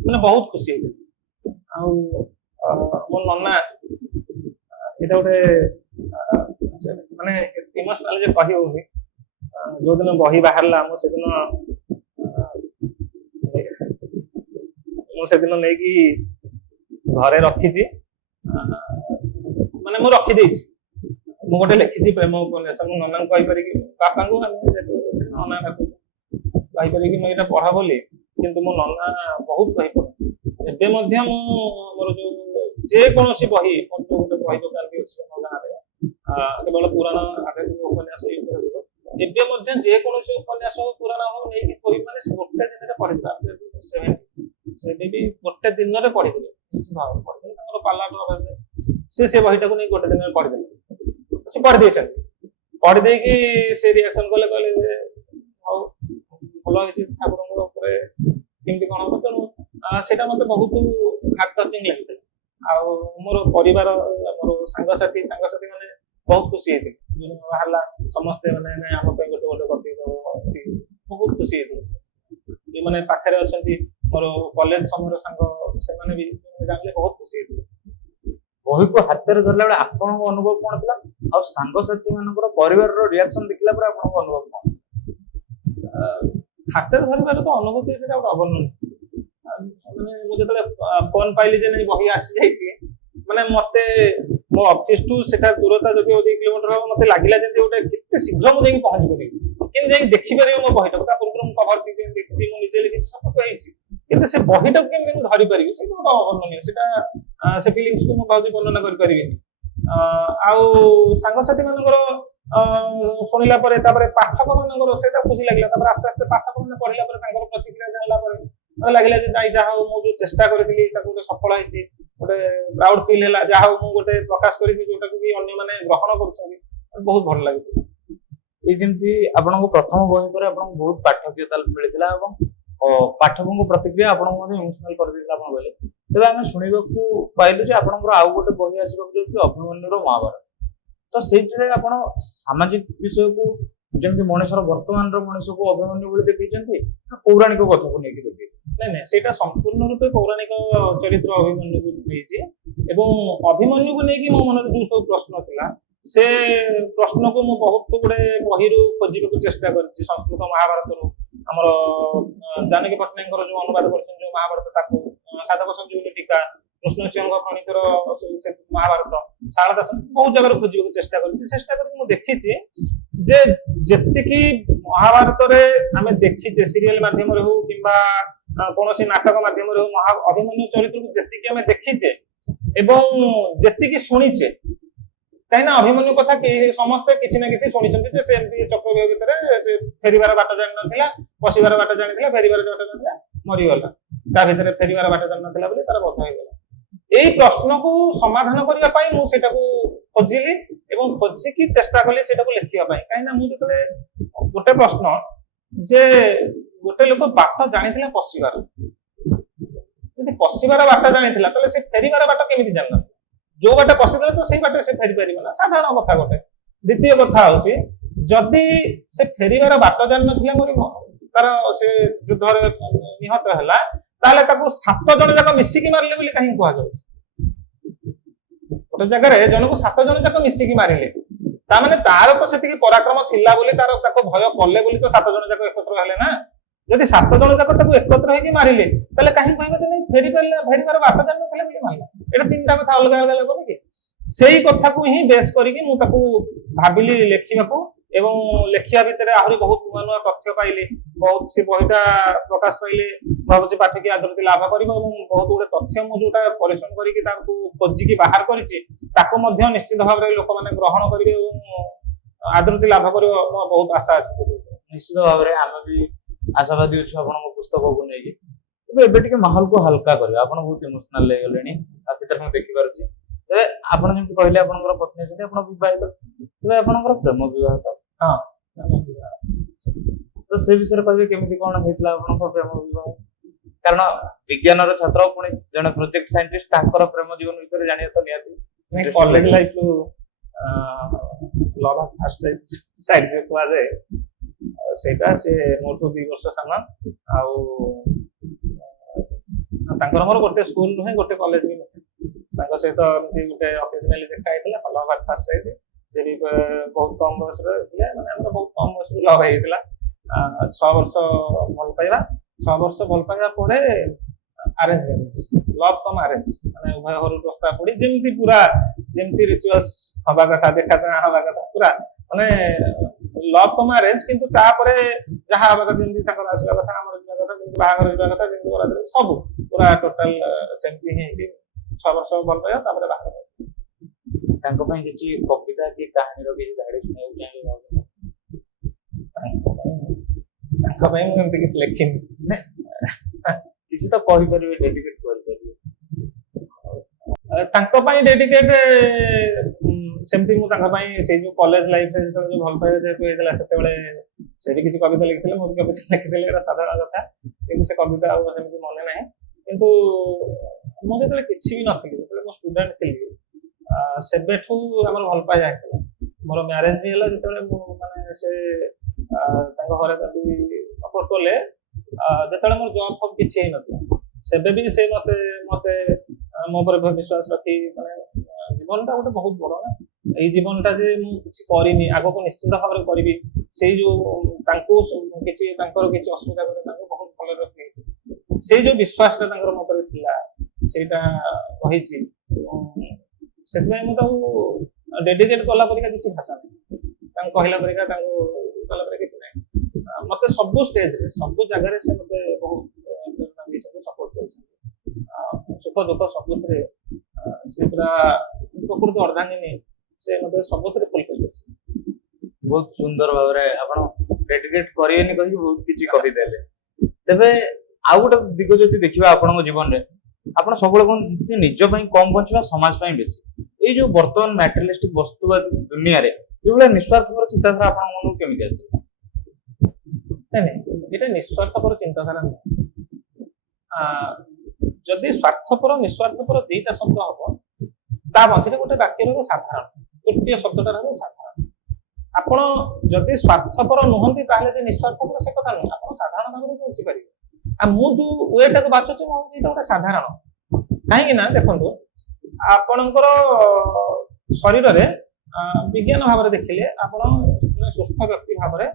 ମାନେ ବହୁତ ଖୁସି ହେଇଥିଲେ ଆଉ ମୋ ନନା ଏଇଟା ଗୋଟେ ମାନେ ଇମୋସନାଲ ଯେ କହି ହଉନି ଯୋଉଦିନ ବହି ବାହାରିଲା ମୁଁ ସେଦିନ ନେଇକି ଘରେ ରଖିଛି ମାନେ ମୁଁ ରଖିଦେଇଛି ମୁଁ ଗୋଟେ ଲେଖିଛି ପ୍ରେମ ଉପନ୍ୟାସ ମୁଁ ନନାଙ୍କୁ କହିପାରିକି ବାପାଙ୍କୁ ଆମେ ନନା ଡାକୁଛୁ କହିପାରିକି ମୁଁ ଏଇଟା ପଢା ବୋଲି କିନ୍ତୁ ମୋ ନନା ବହୁତ ବହି ପଢନ୍ତି ଏବେ ମଧ୍ୟ ମୁଁ ମୋର ଯୋଉ ଯେକୌଣସି ବହି ମୋର ଯୋଉ ଗୋଟେ ବହି ଦୋକାନ ବି ଅଛି ମୋ ଗାଁରେ କେବଳ ପୁରାଣ ଆଧ୍ୟାତ୍ମିକ ଉପନ୍ୟାସ ଏଇ ଉପରେ ସବୁ ଏବେ ମଧ୍ୟ ଯେକୌଣସି ଉପନ୍ୟାସ ହଉ ପୁରାଣ ହଉ ନେଇକି ବହି ମାନେ ଗୋଟେ ଦିନରେ ପଢିଦେବା ସେବେ ବି ଗୋଟେ ଦିନରେ ପଢିଦେବେ ନିଶ୍ଚିତ ଭାବରେ ପଢିଦେବେ ତାଙ୍କର ପାଲାଟ ଅଭ୍ୟାସ ସେ ବହିଟାକୁ ନେଇ ଗୋଟେ ଦିନରେ ପଢିଦେଲେ ସେ ପଢିଦେଇଛନ୍ତି ପଢିଦେଇକି ସେ ରିଆକ୍ସନ କଲେ କହିଲେ ଯେ ହଉ ଭଲ ହେଇଛି ଠାକୁରଙ୍କ ଉପରେ କେମିତି କଣ ହବ ତେଣୁ ସେଇଟା ମତେ ବହୁତ ହାର୍ଟ ଟଚିଂ ଲାଗିଥିଲା ଆଉ ମୋର ପରିବାର ମୋର ସାଙ୍ଗସାଥି ମାନେ ବହୁତ ଖୁସି ହେଇଥିଲେ ବାହାରିଲା ସମସ୍ତେ ମାନେ ଆମ ପାଇଁ ଗୋଟେ ଗୋଟେ କପି ଦବ ବହୁତ ଖୁସି ହେଇଥିଲେ ଯୋଉମାନେ ପାଖରେ ଅଛନ୍ତି ମୋର କଲେଜ ସମୟର ସାଙ୍ଗ ସେମାନେ ବି ଜାଣିଲେ ବହୁତ ଖୁସି ହେଇଥିଲେ ବହିକୁ ହାତରେ ଧରିଲା ବେଳେ ଆପଣଙ୍କ ଅନୁଭବ କଣ ଥିଲା ଆଉ ସାଙ୍ଗସାଥି ମାନଙ୍କର ପରିବାରର ରିଆକ୍ସନ ଦେଖିଲା ପରେ ଆପଣଙ୍କ ଅନୁଭବ କଣ ହାତରେ ଧରିବାର ତ ଅନୁଭୂତି ସେଟା ଗୋଟେ ଅବର୍ଣ୍ଣନୀୟ ମାନେ ମୁଁ ଯେତେବେଳେ ଫୋନ ପାଇଲି ଯେ ନାଇଁ ବହି ଆସିଯାଇଛି ମାନେ ମତେ ମୋ ଅଫିସ ଟୁ ସେଟା ଦୂରତା ଯଦି 2 କିଲୋମିଟର ହବ ମତେ ଲାଗିଲା ଯେମିତି ଗୋଟେ କେତେ ଶୀଘ୍ର ମୁଁ ଯାଇକି ପହଞ୍ଚି ପାରିବି କେମିତି ଯାଇକି ଦେଖିପାରିବ ମୋ ବହିଟାକୁ ତା ପୂର୍ବରୁ ମୁଁ କଭର ଦେଖିଛି ମୁଁ ନିଜେ ଲେଖିଛି ସବୁ ହେଇଛି କିନ୍ତୁ ସେ ବହିଟାକୁ କେମିତି ମୁଁ ଧରି ପାରିବି ସେଇଟା ଗୋଟେ ଅବର୍ଣ୍ଣନୀୟ, ସେଇଟା ସେ ଫିଲିଙ୍ଗସକୁ ମୁଁ କହୁଛି ବର୍ଣ୍ଣନା କରିପାରିବିନି। ଆଉ ସାଙ୍ଗସାଥି ମାନଙ୍କର ଶୁଣିଲା ପରେ, ତାପରେ ପାଠକ ମାନଙ୍କର ସେଇଟା ଖୁସି ଲାଗିଲା। ତାପରେ ଆସ୍ତେ ଆସ୍ତେ ପାଠକ ମାନେ ପଢିଲା ପରେ ତାଙ୍କର ପ୍ରତିକ୍ରିୟା ଜାଣିଲା ପରେ ମତେ ଲାଗିଲା ଯେ ନାଇଁ ଯାହା ହଉ ମୁଁ ଯୋଉ ଚେଷ୍ଟା କରିଥିଲି ତାକୁ ଗୋଟେ ସଫଳ ହେଇଛି, ଗୋଟେ ପ୍ରାଉଡ ଫିଲ୍ ହେଲା। ଯାହା ହଉ ମୁଁ ଗୋଟେ ପ୍ରକାଶ କରିଛି ଯୋଉଟାକୁ କି ଅନ୍ୟମାନେ ଗ୍ରହଣ କରୁଛନ୍ତି, ବହୁତ ଭଲ ଲାଗିଥିଲା। ଏଇ ଯେମିତି ଆପଣଙ୍କ ପ୍ରଥମ ବହି ପରେ ଆପଣଙ୍କୁ ବହୁତ ପାଠକୀୟତା ମିଳିଥିଲା ଏବଂ ପାଠକଙ୍କ ପ୍ରତିକ୍ରିୟା ଆପଣଙ୍କୁ ମଧ୍ୟ ଇମୋସନାଲ କରିଦେଇଥିଲା ଆପଣ କହିଲେ। ତେବେ ଆମେ ଶୁଣିବାକୁ ପାଇଲୁ ଯେ ଆପଣଙ୍କର ଆଉ ଗୋଟେ ବହି ଆସିବାକୁ ଯାଉଛି ଅଭିମନ୍ୟୁର ମହାଭାରତ। ତ ସେଇଥିରେ ଆପଣ ସାମାଜିକ ବିଷୟକୁ ଯେମିତି ମଣିଷର ବର୍ତ୍ତମାନର ମଣିଷକୁ ଅଭିମନ୍ୟୁ ଭଳି ଦେଖେଇଛନ୍ତି ନା ପୌରାଣିକ କଥାକୁ ନେଇକି ଦେଖେଇଛନ୍ତି? ନାଇଁ ସେଇଟା ସମ୍ପୂର୍ଣ୍ଣ ରୂପେ ପୌରାଣିକ ଚରିତ୍ର ଅଭିମନ୍ୟୁକୁ ନେଇଛି ଏବଂ ଅଭିମନ୍ୟୁକୁ ନେଇକି ମୋ ମନରେ ଯୋଉ ସବୁ ପ୍ରଶ୍ନ ଥିଲା ସେ ପ୍ରଶ୍ନକୁ ମୁଁ ବହୁତ ଗୁଡେ ବହିରୁ ଖୋଜିବାକୁ ଚେଷ୍ଟା କରିଛି। ସଂସ୍କୃତ ମହାଭାରତରୁ ଆମର ଜାନକୀ ପଟ୍ଟନାୟକଙ୍କର ଯୋଉ ଅନୁବାଦ କରିଛନ୍ତି ଯୋଉ ମହାଭାରତ, ତାକୁ ସାଧକ ସଞ୍ଜୀବନୀ ଟୀକା, କୃଷ୍ଣ ସିଂହଙ୍କ ପ୍ରଣୀତର ମହାଭାରତ, ଶାରଳା ଦାସ, ବହୁତ ଜାଗାରୁ ଖୋଜିବାକୁ ଚେଷ୍ଟା କରିଛି। ଚେଷ୍ଟା କରିକି ମୁଁ ଦେଖିଛି ଯେ ଯେତିକି ମହାଭାରତରେ ଆମେ ଦେଖିଛେ ସିରିଏଲ ମାଧ୍ୟମରେ ହଉ କିମ୍ବା କୌଣସି ନାଟକ ମାଧ୍ୟମରେ ହଉ, ଅଭିମନ୍ୟୁ ଚରିତ୍ରକୁ ଯେତିକି ଆମେ ଦେଖିଛେ ଏବଂ ଯେତିକି ଶୁଣିଛେ, କାହିଁକିନା ଅଭିମନ୍ୟୁ କଥା ସମସ୍ତେ କିଛି ନା କିଛି ଶୁଣିଛନ୍ତି ଯେ ସେ ଏମିତି ଚକ୍ରବ୍ୟୁହ ଭିତରେ ସେ ଫେରିବାର ବାଟ ଜାଣିନଥିଲା, ପଶିବାର ବାଟ ଜାଣିଥିଲା, ଫେରିବାର ବାଟ ଜାଣିଥିଲା, ମରିଗଲା। ତା ଭିତରେ ଫେରିବାର ବାଟ ଜାଣିନଥିଲା ବୋଲି ତାର ବଧ ହେଇଗଲା। ଏଇ ପ୍ରଶ୍ନକୁ ସମାଧାନ କରିବା ପାଇଁ ମୁଁ ସେଇଟାକୁ ଖୋଜିଲି ଏବଂ ଖୋଜିକି ଚେଷ୍ଟା କଲି ସେଇଟାକୁ ଲେଖିବା ପାଇଁ। କାହିଁକିନା ମୁଁ ଯେତେବେଳେ ଗୋଟେ ପ୍ରଶ୍ନ ଯେ ଗୋଟେ ଲୋକ ବାଟ ଜାଣିଥିଲା ପଶିବାର, ଯଦି ପଶିବାର ବାଟ ଜାଣିଥିଲା ତାହେଲେ ସେ ଫେରିବାର ବାଟ କେମିତି ଜାଣିନଥିଲା? ଯୋଉ ବାଟେ ପଶିଥିଲା ତ ସେଇ ବାଟେ ସେ ଫେରି ପାରିବ ନା, ସାଧାରଣ କଥା ଗୋଟେ। ଦ୍ୱିତୀୟ କଥା ହଉଛି ଯଦି ସେ ଫେରିବାର ବାଟ ଜାଣିନଥିଲା ତାର ସେ ଯୁଦ୍ଧରେ ନିହତ ହେଲା, ତାହେଲେ ତାକୁ 7 ଜଣ ଯାକ ମିଶିକି ମାରିଲେ ବୋଲି କାହିଁକି କୁହାଯାଉଛି? ଗୋଟେ ଜାଗାରେ ଜଣକୁ 7 ଜଣ ଯାକ ମିଶିକି ମାରିଲେ, ତାମାନେ ତାର ତ ସେତିକି ପରାକ୍ରମ ଥିଲା ବୋଲି ତାକୁ ଭୟ କଲେ ବୋଲି ତ 7 ଜଣ ଯାକ ଏକତ୍ର ହେଲେ ନା। ଯଦି 7 ଜଣ ଯାକ ତାକୁ ଏକତ୍ର ହେଇକି ମାରିଲେ ତାହେଲେ କାହିଁକି କହିବ ଯେ ନାଇଁ ଫେରିବାର ବାଟ ଜାଣିନଥିଲେ ବୋଲି ମାରିଲା? ଏଇଟା ତିନିଟା କଥା ଅଲଗା ଅଲଗା ଲାଗୁନି କି? ସେଇ କଥାକୁ ହିଁ ବେଶ କରିକି ମୁଁ ତାକୁ ଭାବିଲି ଲେଖିବାକୁ ଏବଂ ଲେଖିବା ଭିତରେ ଆହୁରି ବହୁତ ନୂଆ ନୂଆ ତଥ୍ୟ ପାଇଲି। ବହୁତ ସେ ବହିଟା ପ୍ରକାଶ ପାଇଲେ ଭାବୁଛି ପାଠକୀ ଆଦୃତି ଲାଭ କରିବ ଏବଂ ବହୁତ ଗୁଡେ ତଥ୍ୟ ମୁଁ ଯୋଉଟା ପରିଶ୍ରମ କରିକି ତାକୁ ଖୋଜିକି ବାହାର କରିଛି ତାକୁ ମଧ୍ୟ ନିଶ୍ଚିତ ଭାବରେ ଲୋକମାନେ ଗ୍ରହଣ କରିବେ ଏବଂ ଆଦୃତି ଲାଭ କରିବ, ମୋ ବହୁତ ଆଶା ଅଛି ସେଥିରେ। ନିଶ୍ଚିତ ଭାବରେ ଆମେ ବି ଆଶାବାଦୀ ଅଛୁ ଆପଣଙ୍କ ପୁସ୍ତକକୁ ନେଇକି। ଏବେ ଟିକେ ମାହୋଲକୁ ହାଲକା କରିବା, ଆପଣ ବହୁତ ଇମୋସନାଲ ହେଇଗଲେଣି ତା ଭିତରେ ମୁଁ ଦେଖିପାରୁଛି। ତେବେ ଆପଣ ଯେମିତି କହିଲେ ଆପଣଙ୍କର ପତ୍ନୀ ଅଛନ୍ତି, ଆପଣ ବିବାହିତ, ତେବେ ଆପଣଙ୍କର ପ୍ରେମ ବିବାହ ତ? ହଁ। ତ ସେ ବିଷୟରେ କହିବେ କେମିତି କଣ ହେଇଥିଲା ଆପଣଙ୍କ ପ୍ରେମ ବିବାହ? କାରଣ ବିଜ୍ଞାନର ଛାତ୍ର ପୁଣି ଜଣେ ପ୍ରୋଜେକ୍ଟ ସାଇଣ୍ଟିଷ୍ଟ, ତାଙ୍କର ପ୍ରେମ ଜୀବନ ବିଷୟରେ ଜାଣିବା ତ ନିହାତି। କଲେଜ ଲାଇଫରୁ ଲଭ୍ ଆଟ୍ ଫାର୍ଷ୍ଟ ସାଇଟ୍ ଯୋଉ କୁହାଯାଏ ସେଇଟା, ସେ ମୋଠୁ 2 ବର୍ଷ ସାନ। ଆଉ ତାଙ୍କର ମୋର ଗୋଟେ ସ୍କୁଲ ନୁହେଁ, ଗୋଟେ କଲେଜ ବି ନୁହେଁ। ତାଙ୍କ ସହିତ ଏମିତି ଗୋଟେ ଅକେଜନାଲି ଦେଖା ହେଇଥିଲା, ଲଭ୍ ଆଟ୍ ଫାର୍ଷ୍ଟ ସାଇଟ୍। ସେ ବି ବହୁତ କମ ବୟସରେ ଥିଲେ, ମାନେ ଆମର ବହୁତ କମ ବୟସରୁ ଲଭ୍ ହେଇଥିଲା। 6 ବର୍ଷ ଭଲ ପାଇବା, 6 ବର୍ଷ ଭଲ ପାଇବା ପରେ ଆରେଞ୍ଜ ମ୍ୟାରେଜ, ଲଭ୍ କମ୍ ଆରେଞ୍ଜ, ମାନେ ଉଭୟ ଘରୁ ପ୍ରସ୍ତାବ ପଡି ଯେମିତି ରିଚୁଆଲ୍ସ ହବା କଥା, ଦେଖା ଚାହାଁ ହବା କଥା, ପୁରା ମାନେ ଲଭ୍ କମ୍ ଆରେଞ୍ଜ। କିନ୍ତୁ ତାପରେ ଯାହା ହବା କଥା, ଯେମିତି ତାଙ୍କର ଆସିବା କଥା, ଆମର ଯିବା କଥା, ଯେମିତି ବାହାଘର ଯିବା କଥା, ଯେମିତି ବରାଦରେ ସବୁ ପୁରା ଟୋଟାଲ ସେମିତି ହିଁ 6 ବର୍ଷ ଭଲ ପାଇବା ତାପରେ ବାହାଘର। ତାଙ୍କ ପାଇଁ କିଛି କବିତା କି କାହାଣୀର କିଛି ଧାଡ଼ି ଶୁଣିବାକୁ ଚାହିଁବେ? ତାଙ୍କ ପାଇଁ ମୁଁ ଏମିତି କିଛି ଲେଖିନି, କିଛି ତ କହିପାରିବେ, ଡେଡିକେଟ କରିପାରିବେ। ତାଙ୍କ ପାଇଁ ଡେଡିକେଟ ସେମିତି ମୁଁ ତାଙ୍କ ପାଇଁ ସେଇ ଯୋଉ କଲେଜ ଲାଇଫରେ ଯେତେବେଳେ ଯୋଉ ଭଲ ପାଇବା ଯେହେତୁ ହେଇଥିଲା, ସେତେବେଳେ ସେ ବି କିଛି କବିତା ଲେଖିଥିଲେ, ମୁଁ ବି କବିତା ଲେଖିଥିଲି, ଏଇଟା ସାଧାରଣ କଥା। କିନ୍ତୁ ସେ କବିତା ଆଉ ସେମିତି ମନେ ନାହିଁ। କିନ୍ତୁ ମୁଁ ଯେତେବେଳେ କିଛି ବି ନଥିଲି, ଯେତେବେଳେ ମୁଁ ଷ୍ଟୁଡେଣ୍ଟ ଥିଲି, ସେବେଠୁ ଆମର ଭଲ ପାଇବା ହେଇଥିଲା। ମୋର ମ୍ୟାରେଜ ବି ହେଲା ଯେତେବେଳେ ମୁଁ ମାନେ ସେ ତାଙ୍କ ଘରେ ତାକୁ ସପୋର୍ଟ କଲେ, ଯେତେବେଳେ ମୋର ଜବ୍ ଫବ୍ କିଛି ହେଇନଥିଲା, ସେବେ ବି ସେ ମତେ ମୋ ଉପରେ ବିଶ୍ୱାସ ରଖି, ମାନେ ଜୀବନଟା ଗୋଟେ ବହୁତ ବଡ ନା, ଏଇ ଜୀବନଟା ଯେ ମୁଁ କିଛି କରିନି, ଆଗକୁ ନିଶ୍ଚିତ ଭାବରେ କରିବି, ସେଇ ଯୋଉ ତାଙ୍କର କିଛି ଅସୁବିଧା କରେ ତାଙ୍କୁ ବହୁତ ଭଲରେ ରଖି, ସେଇ ଯୋଉ ବିଶ୍ୱାସଟା ତାଙ୍କର ମୋ ଉପରେ ଥିଲା, ସେଇଟା ରହିଛି। ସେଥିପାଇଁ ମୁଁ ତାକୁ ଡେଡିକେଟ କଲା ପରିକା କିଛି ଭାଷା ନାହିଁ, ତାଙ୍କୁ କହିଲା ପରିକା, ତାଙ୍କୁ କଲା ପରିକା କିଛି ନାହିଁ। ମତେ ସବୁ ଷ୍ଟେଜରେ, ସବୁ ଜାଗାରେ ସେ ମତେ ବହୁତ ପ୍ରେରଣା ଦେଇଛନ୍ତି। ଦେଇଛନ୍ତି ସପୋର୍ଟ କରିଛନ୍ତି ସୁଖ ଦୁଃଖ ସବୁଥିରେ ସେ ପୁରା ପ୍ରକୃତି ଅର୍ଦ୍ଧାଙ୍ଗିନୀ ସେ ମଧ୍ୟ ସବୁଥିରେ ଫୁଲଫିଲ୍ କରୁଛନ୍ତି। ବହୁତ ସୁନ୍ଦର ଭାବରେ ଆପଣ ଡେଡିକେଟ କରିବେନି କହିକି ବହୁତ କିଛି କହିଦେଲେ। ତେବେ ଆଉ ଗୋଟେ ଦିଗ ଯଦି ଦେଖିବା ଆପଣଙ୍କ ଜୀବନରେ ଆପଣ ସବୁବେଳେ କୁହନ୍ତି ନିଜ ପାଇଁ କମ ବଞ୍ଚିବା ସମାଜ ପାଇଁ ବେଶୀ। ଏଇ ଯୋଉ ବର୍ତ୍ତମାନ ମ୍ୟାଟେରିଆଲିଷ୍ଟିକ ବସ୍ତୁବାଦୀ ଦୁନିଆରେ ଏଇଭଳିଆ ନିଃସ୍ୱାର୍ଥପର ଚିନ୍ତାଧାରା ଆପଣଙ୍କ ମନକୁ କେମିତି ଆସିଲା? ନାଇଁ ଏଇଟା ନିଃସ୍ୱାର୍ଥପର ଚିନ୍ତାଧାରା ନୁହେଁ। ଯଦି ସ୍ୱାର୍ଥପର ନିଃସ୍ୱାର୍ଥପର ଦିଟା ଶବ୍ଦ ହବ ତା ମଝିରେ ଗୋଟେ ବାକ୍ୟ ରହିବ ସାଧାରଣ, ତୃତୀୟ ଶବ୍ଦଟା ରହିବ ସାଧାରଣ। ଆପଣ ଯଦି ସ୍ୱାର୍ଥପର ନୁହନ୍ତି ତାହେଲେ ଯେ ନିଃସ୍ୱାର୍ଥପର ସେ କଥା ନୁହେଁ, ଆପଣ ସାଧାରଣ ଭାବରେ ବୁଝିପାରିବେ। ଆଉ ମୁଁ ଯୋଉ ୱେଟାକୁ ବାଛୁଛି ମୁଁ ଭାବୁଛି ଏଇଟା ଗୋଟେ ସାଧାରଣ। କାହିଁକି ନା ଦେଖନ୍ତୁ ଆପଣଙ୍କର ଶରୀରରେ ବିଜ୍ଞାନ ଭାବରେ ଦେଖିଲେ ଆପଣ ଜଣେ ସୁସ୍ଥ ବ୍ୟକ୍ତି ଭାବରେ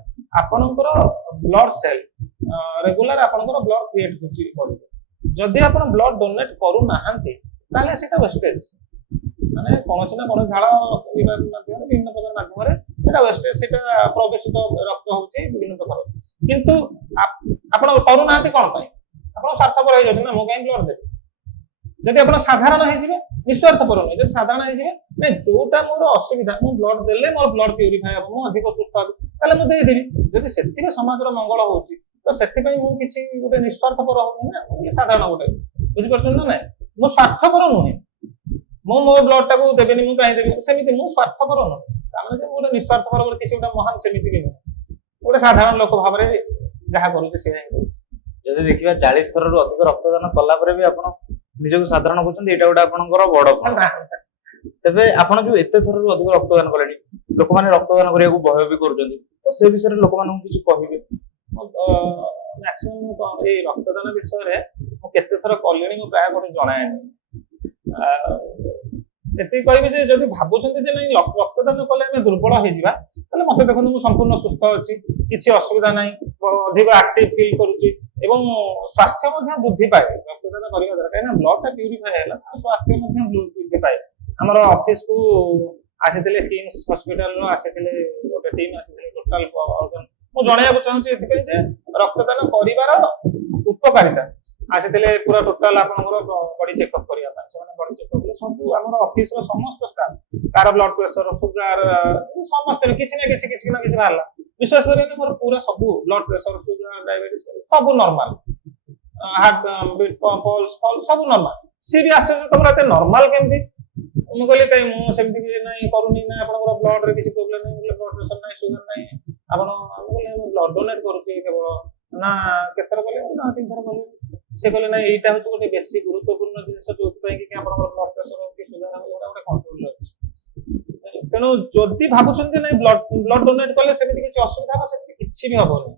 ଆପଣଙ୍କର ବ୍ଲଡ ସେଲ ରେଗୁଲାର ଆପଣଙ୍କର ବ୍ଲଡ କ୍ରିଏଟ ହେଉଛି ବଡିରେ। ଯଦି ଆପଣ ବ୍ଲଡ ଡୋନେଟ କରୁନାହାନ୍ତି ତାହେଲେ ସେଇଟା ୱେଷ୍ଟେଜ, ମାନେ କୌଣସି ନା କୌଣସି ଝାଳ ମାଧ୍ୟମରେ ବିଭିନ୍ନ ପ୍ରକାର ମାଧ୍ୟମରେ ସେଇଟା ୱେଷ୍ଟେଜ, ସେଇଟା ପ୍ରଦୂଷିତ ରକ୍ତ ହଉଛି ବିଭିନ୍ନ ପ୍ରକାର। କିନ୍ତୁ ଆପଣ କରୁନାହାନ୍ତି କଣ ପାଇଁ? ଆପଣ ସ୍ୱାର୍ଥପର ହେଇଯାଉଛି ନା, ମୁଁ କାହିଁ ବ୍ଲଡ ଦେବି। ଯଦି ଆପଣ ସାଧାରଣ ହେଇଯିବେ ନିଃସ୍ୱାର୍ଥପର ନୁହେଁ, ଯଦି ସାଧାରଣ ହେଇଯିବେ ନାଇଁ ଯୋଉଟା ମୋର ଅସୁବିଧା ମୁଁ ବ୍ଲଡ ଦେଲେ ମୋର ବ୍ଲଡ ପ୍ୟୁରିଫାଏ ହବ, ମୁଁ ଅଧିକ ସୁସ୍ଥ ହେବି, ତାହେଲେ ମୁଁ ଦେଇଦେବି। ଯଦି ସେଥିରେ ସମାଜର ମଙ୍ଗଳ ହଉଛି ତ ସେଥିପାଇଁ ମୁଁ କିଛି ଗୋଟେ ନିଃସ୍ୱାର୍ଥପର ହଉନି ନା, ମୁଁ ସାଧାରଣ ଗୋଟେ, ବୁଝିପାରୁଛନ୍ତି ନା ନାଇଁ? ମୁଁ ସ୍ୱାର୍ଥପର ନୁହେଁ, ମୁଁ ମୋ ବ୍ଲଡ ଟାକୁ ଦେବେନି ମୁଁ କାହିଁ ଦେବି, ସେମିତି ମୁଁ ସ୍ୱାର୍ଥପର ନୁହେଁ। ତାମାନେ ଯେ ମୁଁ ଗୋଟେ ନିଃସ୍ୱାର୍ଥପର ଗୋଟେ କିଛି ଗୋଟେ ମହାନ ସେମିତି ବି ନୁହେଁ, ଗୋଟେ ସାଧାରଣ ଲୋକ ଭାବରେ ଯାହା କରୁଛି ସେଇଆ ହିଁ କରୁଛି। ଯଦି ଦେଖିବା 40 ଥରରୁ ଅଧିକ ରକ୍ତଦାନ କଲା ପରେ ବି ଆପଣ ନିଜକୁ ସାଧାରଣ କରୁଛନ୍ତି, ଏଇଟା ଗୋଟେ ଆପଣଙ୍କର ବଡ ଗୁଣ। ତେବେ ଆପଣ ଯୋଉ ଏତେ ଥରରୁ ଅଧିକ ରକ୍ତଦାନ କଲେଣି, ଲୋକମାନେ ରକ୍ତଦାନ କରିବାକୁ ଭୟ ବି କରୁଛନ୍ତି, ତ ସେ ବିଷୟରେ ଲୋକମାନଙ୍କୁ କିଛି କହିବେ? ମ୍ୟାକ୍ସିମମ୍ ଏଇ ରକ୍ତଦାନ ବିଷୟରେ ମୁଁ କେତେ ଥର କଲିଣି ମୁଁ ପ୍ରାୟ ଗୋଟେ ଜଣାଏନି। ଏତିକି କହିବି ଯେ ଯଦି ଭାବୁଛନ୍ତି ଯେ ନାଇଁ ରକ୍ତଦାନ କଲେ ଆମେ ଦୁର୍ବଳ ହେଇଯିବା, ତାହେଲେ ମତେ ଦେଖନ୍ତୁ ମୁଁ ସମ୍ପୂର୍ଣ୍ଣ ସୁସ୍ଥ ଅଛି, କିଛି ଅସୁବିଧା ନାହିଁ, ଅଧିକ ଆକ୍ଟିଭ ଫିଲ୍ କରୁଛି ଏବଂ ସ୍ୱାସ୍ଥ୍ୟ ମଧ୍ୟ ବୃଦ୍ଧି ପାଏ ରକ୍ତଦାନ କରିବା ଦ୍ୱାରା। କାହିଁକିନା ବ୍ଲଡ ଟା ପ୍ୟୁରିଫାଏ ହେଲା ସ୍ୱାସ୍ଥ୍ୟ ମଧ୍ୟ ବୃଦ୍ଧି ପାଏ। ଆମର ଅଫିସକୁ ଆସିଥିଲେ କିମ୍ସ ହସ୍ପିଟାଲର ଆସିଥିଲେ ଗୋଟେ ଟିମ୍ ଆସିଥିଲେ ଟୋଟାଲ ଅର୍ଗାନ। ମୁଁ ଜଣାଇବାକୁ ଚାହୁଁଛି ଏଥିପାଇଁ ଯେ ରକ୍ତଦାନ କରିବାର ଉପକାରିତା ଆସିଥିଲେ ପୁରା ଟୋଟାଲ ଆପଣଙ୍କର ବଡି ଚେକଅପ୍ କରିବା ପାଇଁ। ସେମାନେ ବଡି ଚେକଅପ୍ କଲେ ସବୁ ଆମର ଅଫିସର ସମସ୍ତ ଷ୍ଟାଫ, କାହାର ବ୍ଲଡ ପ୍ରେସର ସୁଗାର ସମସ୍ତେ କିଛି ନା କିଛି ବାହାରିଲା, ବିଶ୍ୱାସ କରିବେନି ମୋର ପୁରା ସବୁ ବ୍ଲଡ ପ୍ରେସର ସୁଗାର ଡାଇବେଟିସ୍ ସବୁ ନର୍ମାଲ, ହାର୍ଟ ବିଟ୍ ପଲ୍ସ ସବୁ ନର୍ମାଲ। ସିଏ ବି ଆଶ୍ଚର୍ଯ୍ୟ ତମର ଏତେ ନର୍ମାଲ କେମିତି? ମୁଁ କହିଲି କାଇଁ ମୁଁ ସେମିତି କିଛି ନାହିଁ କରୁନି ନା, ଆପଣଙ୍କର ବ୍ଲଡରେ କିଛି ପ୍ରୋବ୍ଲେମ ନାହିଁ, ବ୍ଲଡ ପ୍ରେସର ନାହିଁ ସୁଗାର ନାହିଁ, ଆପଣ ମୁଁ ବ୍ଲଡ ଡୋନେଟ କରୁଛି କେବଳ ନା କେତେଥର କଲେ ନା 3 ଥର କଲେ। ସେ କହିଲେ ନାଇଁ ଏଇଟା ହଉଛି ଗୋଟେ ବେଶୀ ଗୁରୁତ୍ୱପୂର୍ଣ୍ଣ ଜିନିଷ ଯୋଉଥିପାଇଁ କି ଆପଣଙ୍କର ବ୍ଲଡ ପ୍ରେସର କି ସୁଗାର ଏଗୁଡ଼ା ଗୋଟେ କଣ୍ଟ୍ରୋଲ ଅଛି। ତେଣୁ ଯଦି ଭାବୁଛନ୍ତି ନାଇଁ ବ୍ଲଡ ଡୋନେଟ କଲେ ସେମିତି କିଛି ଅସୁବିଧା ହବ, ସେମିତି କିଛି ବି ହବନି,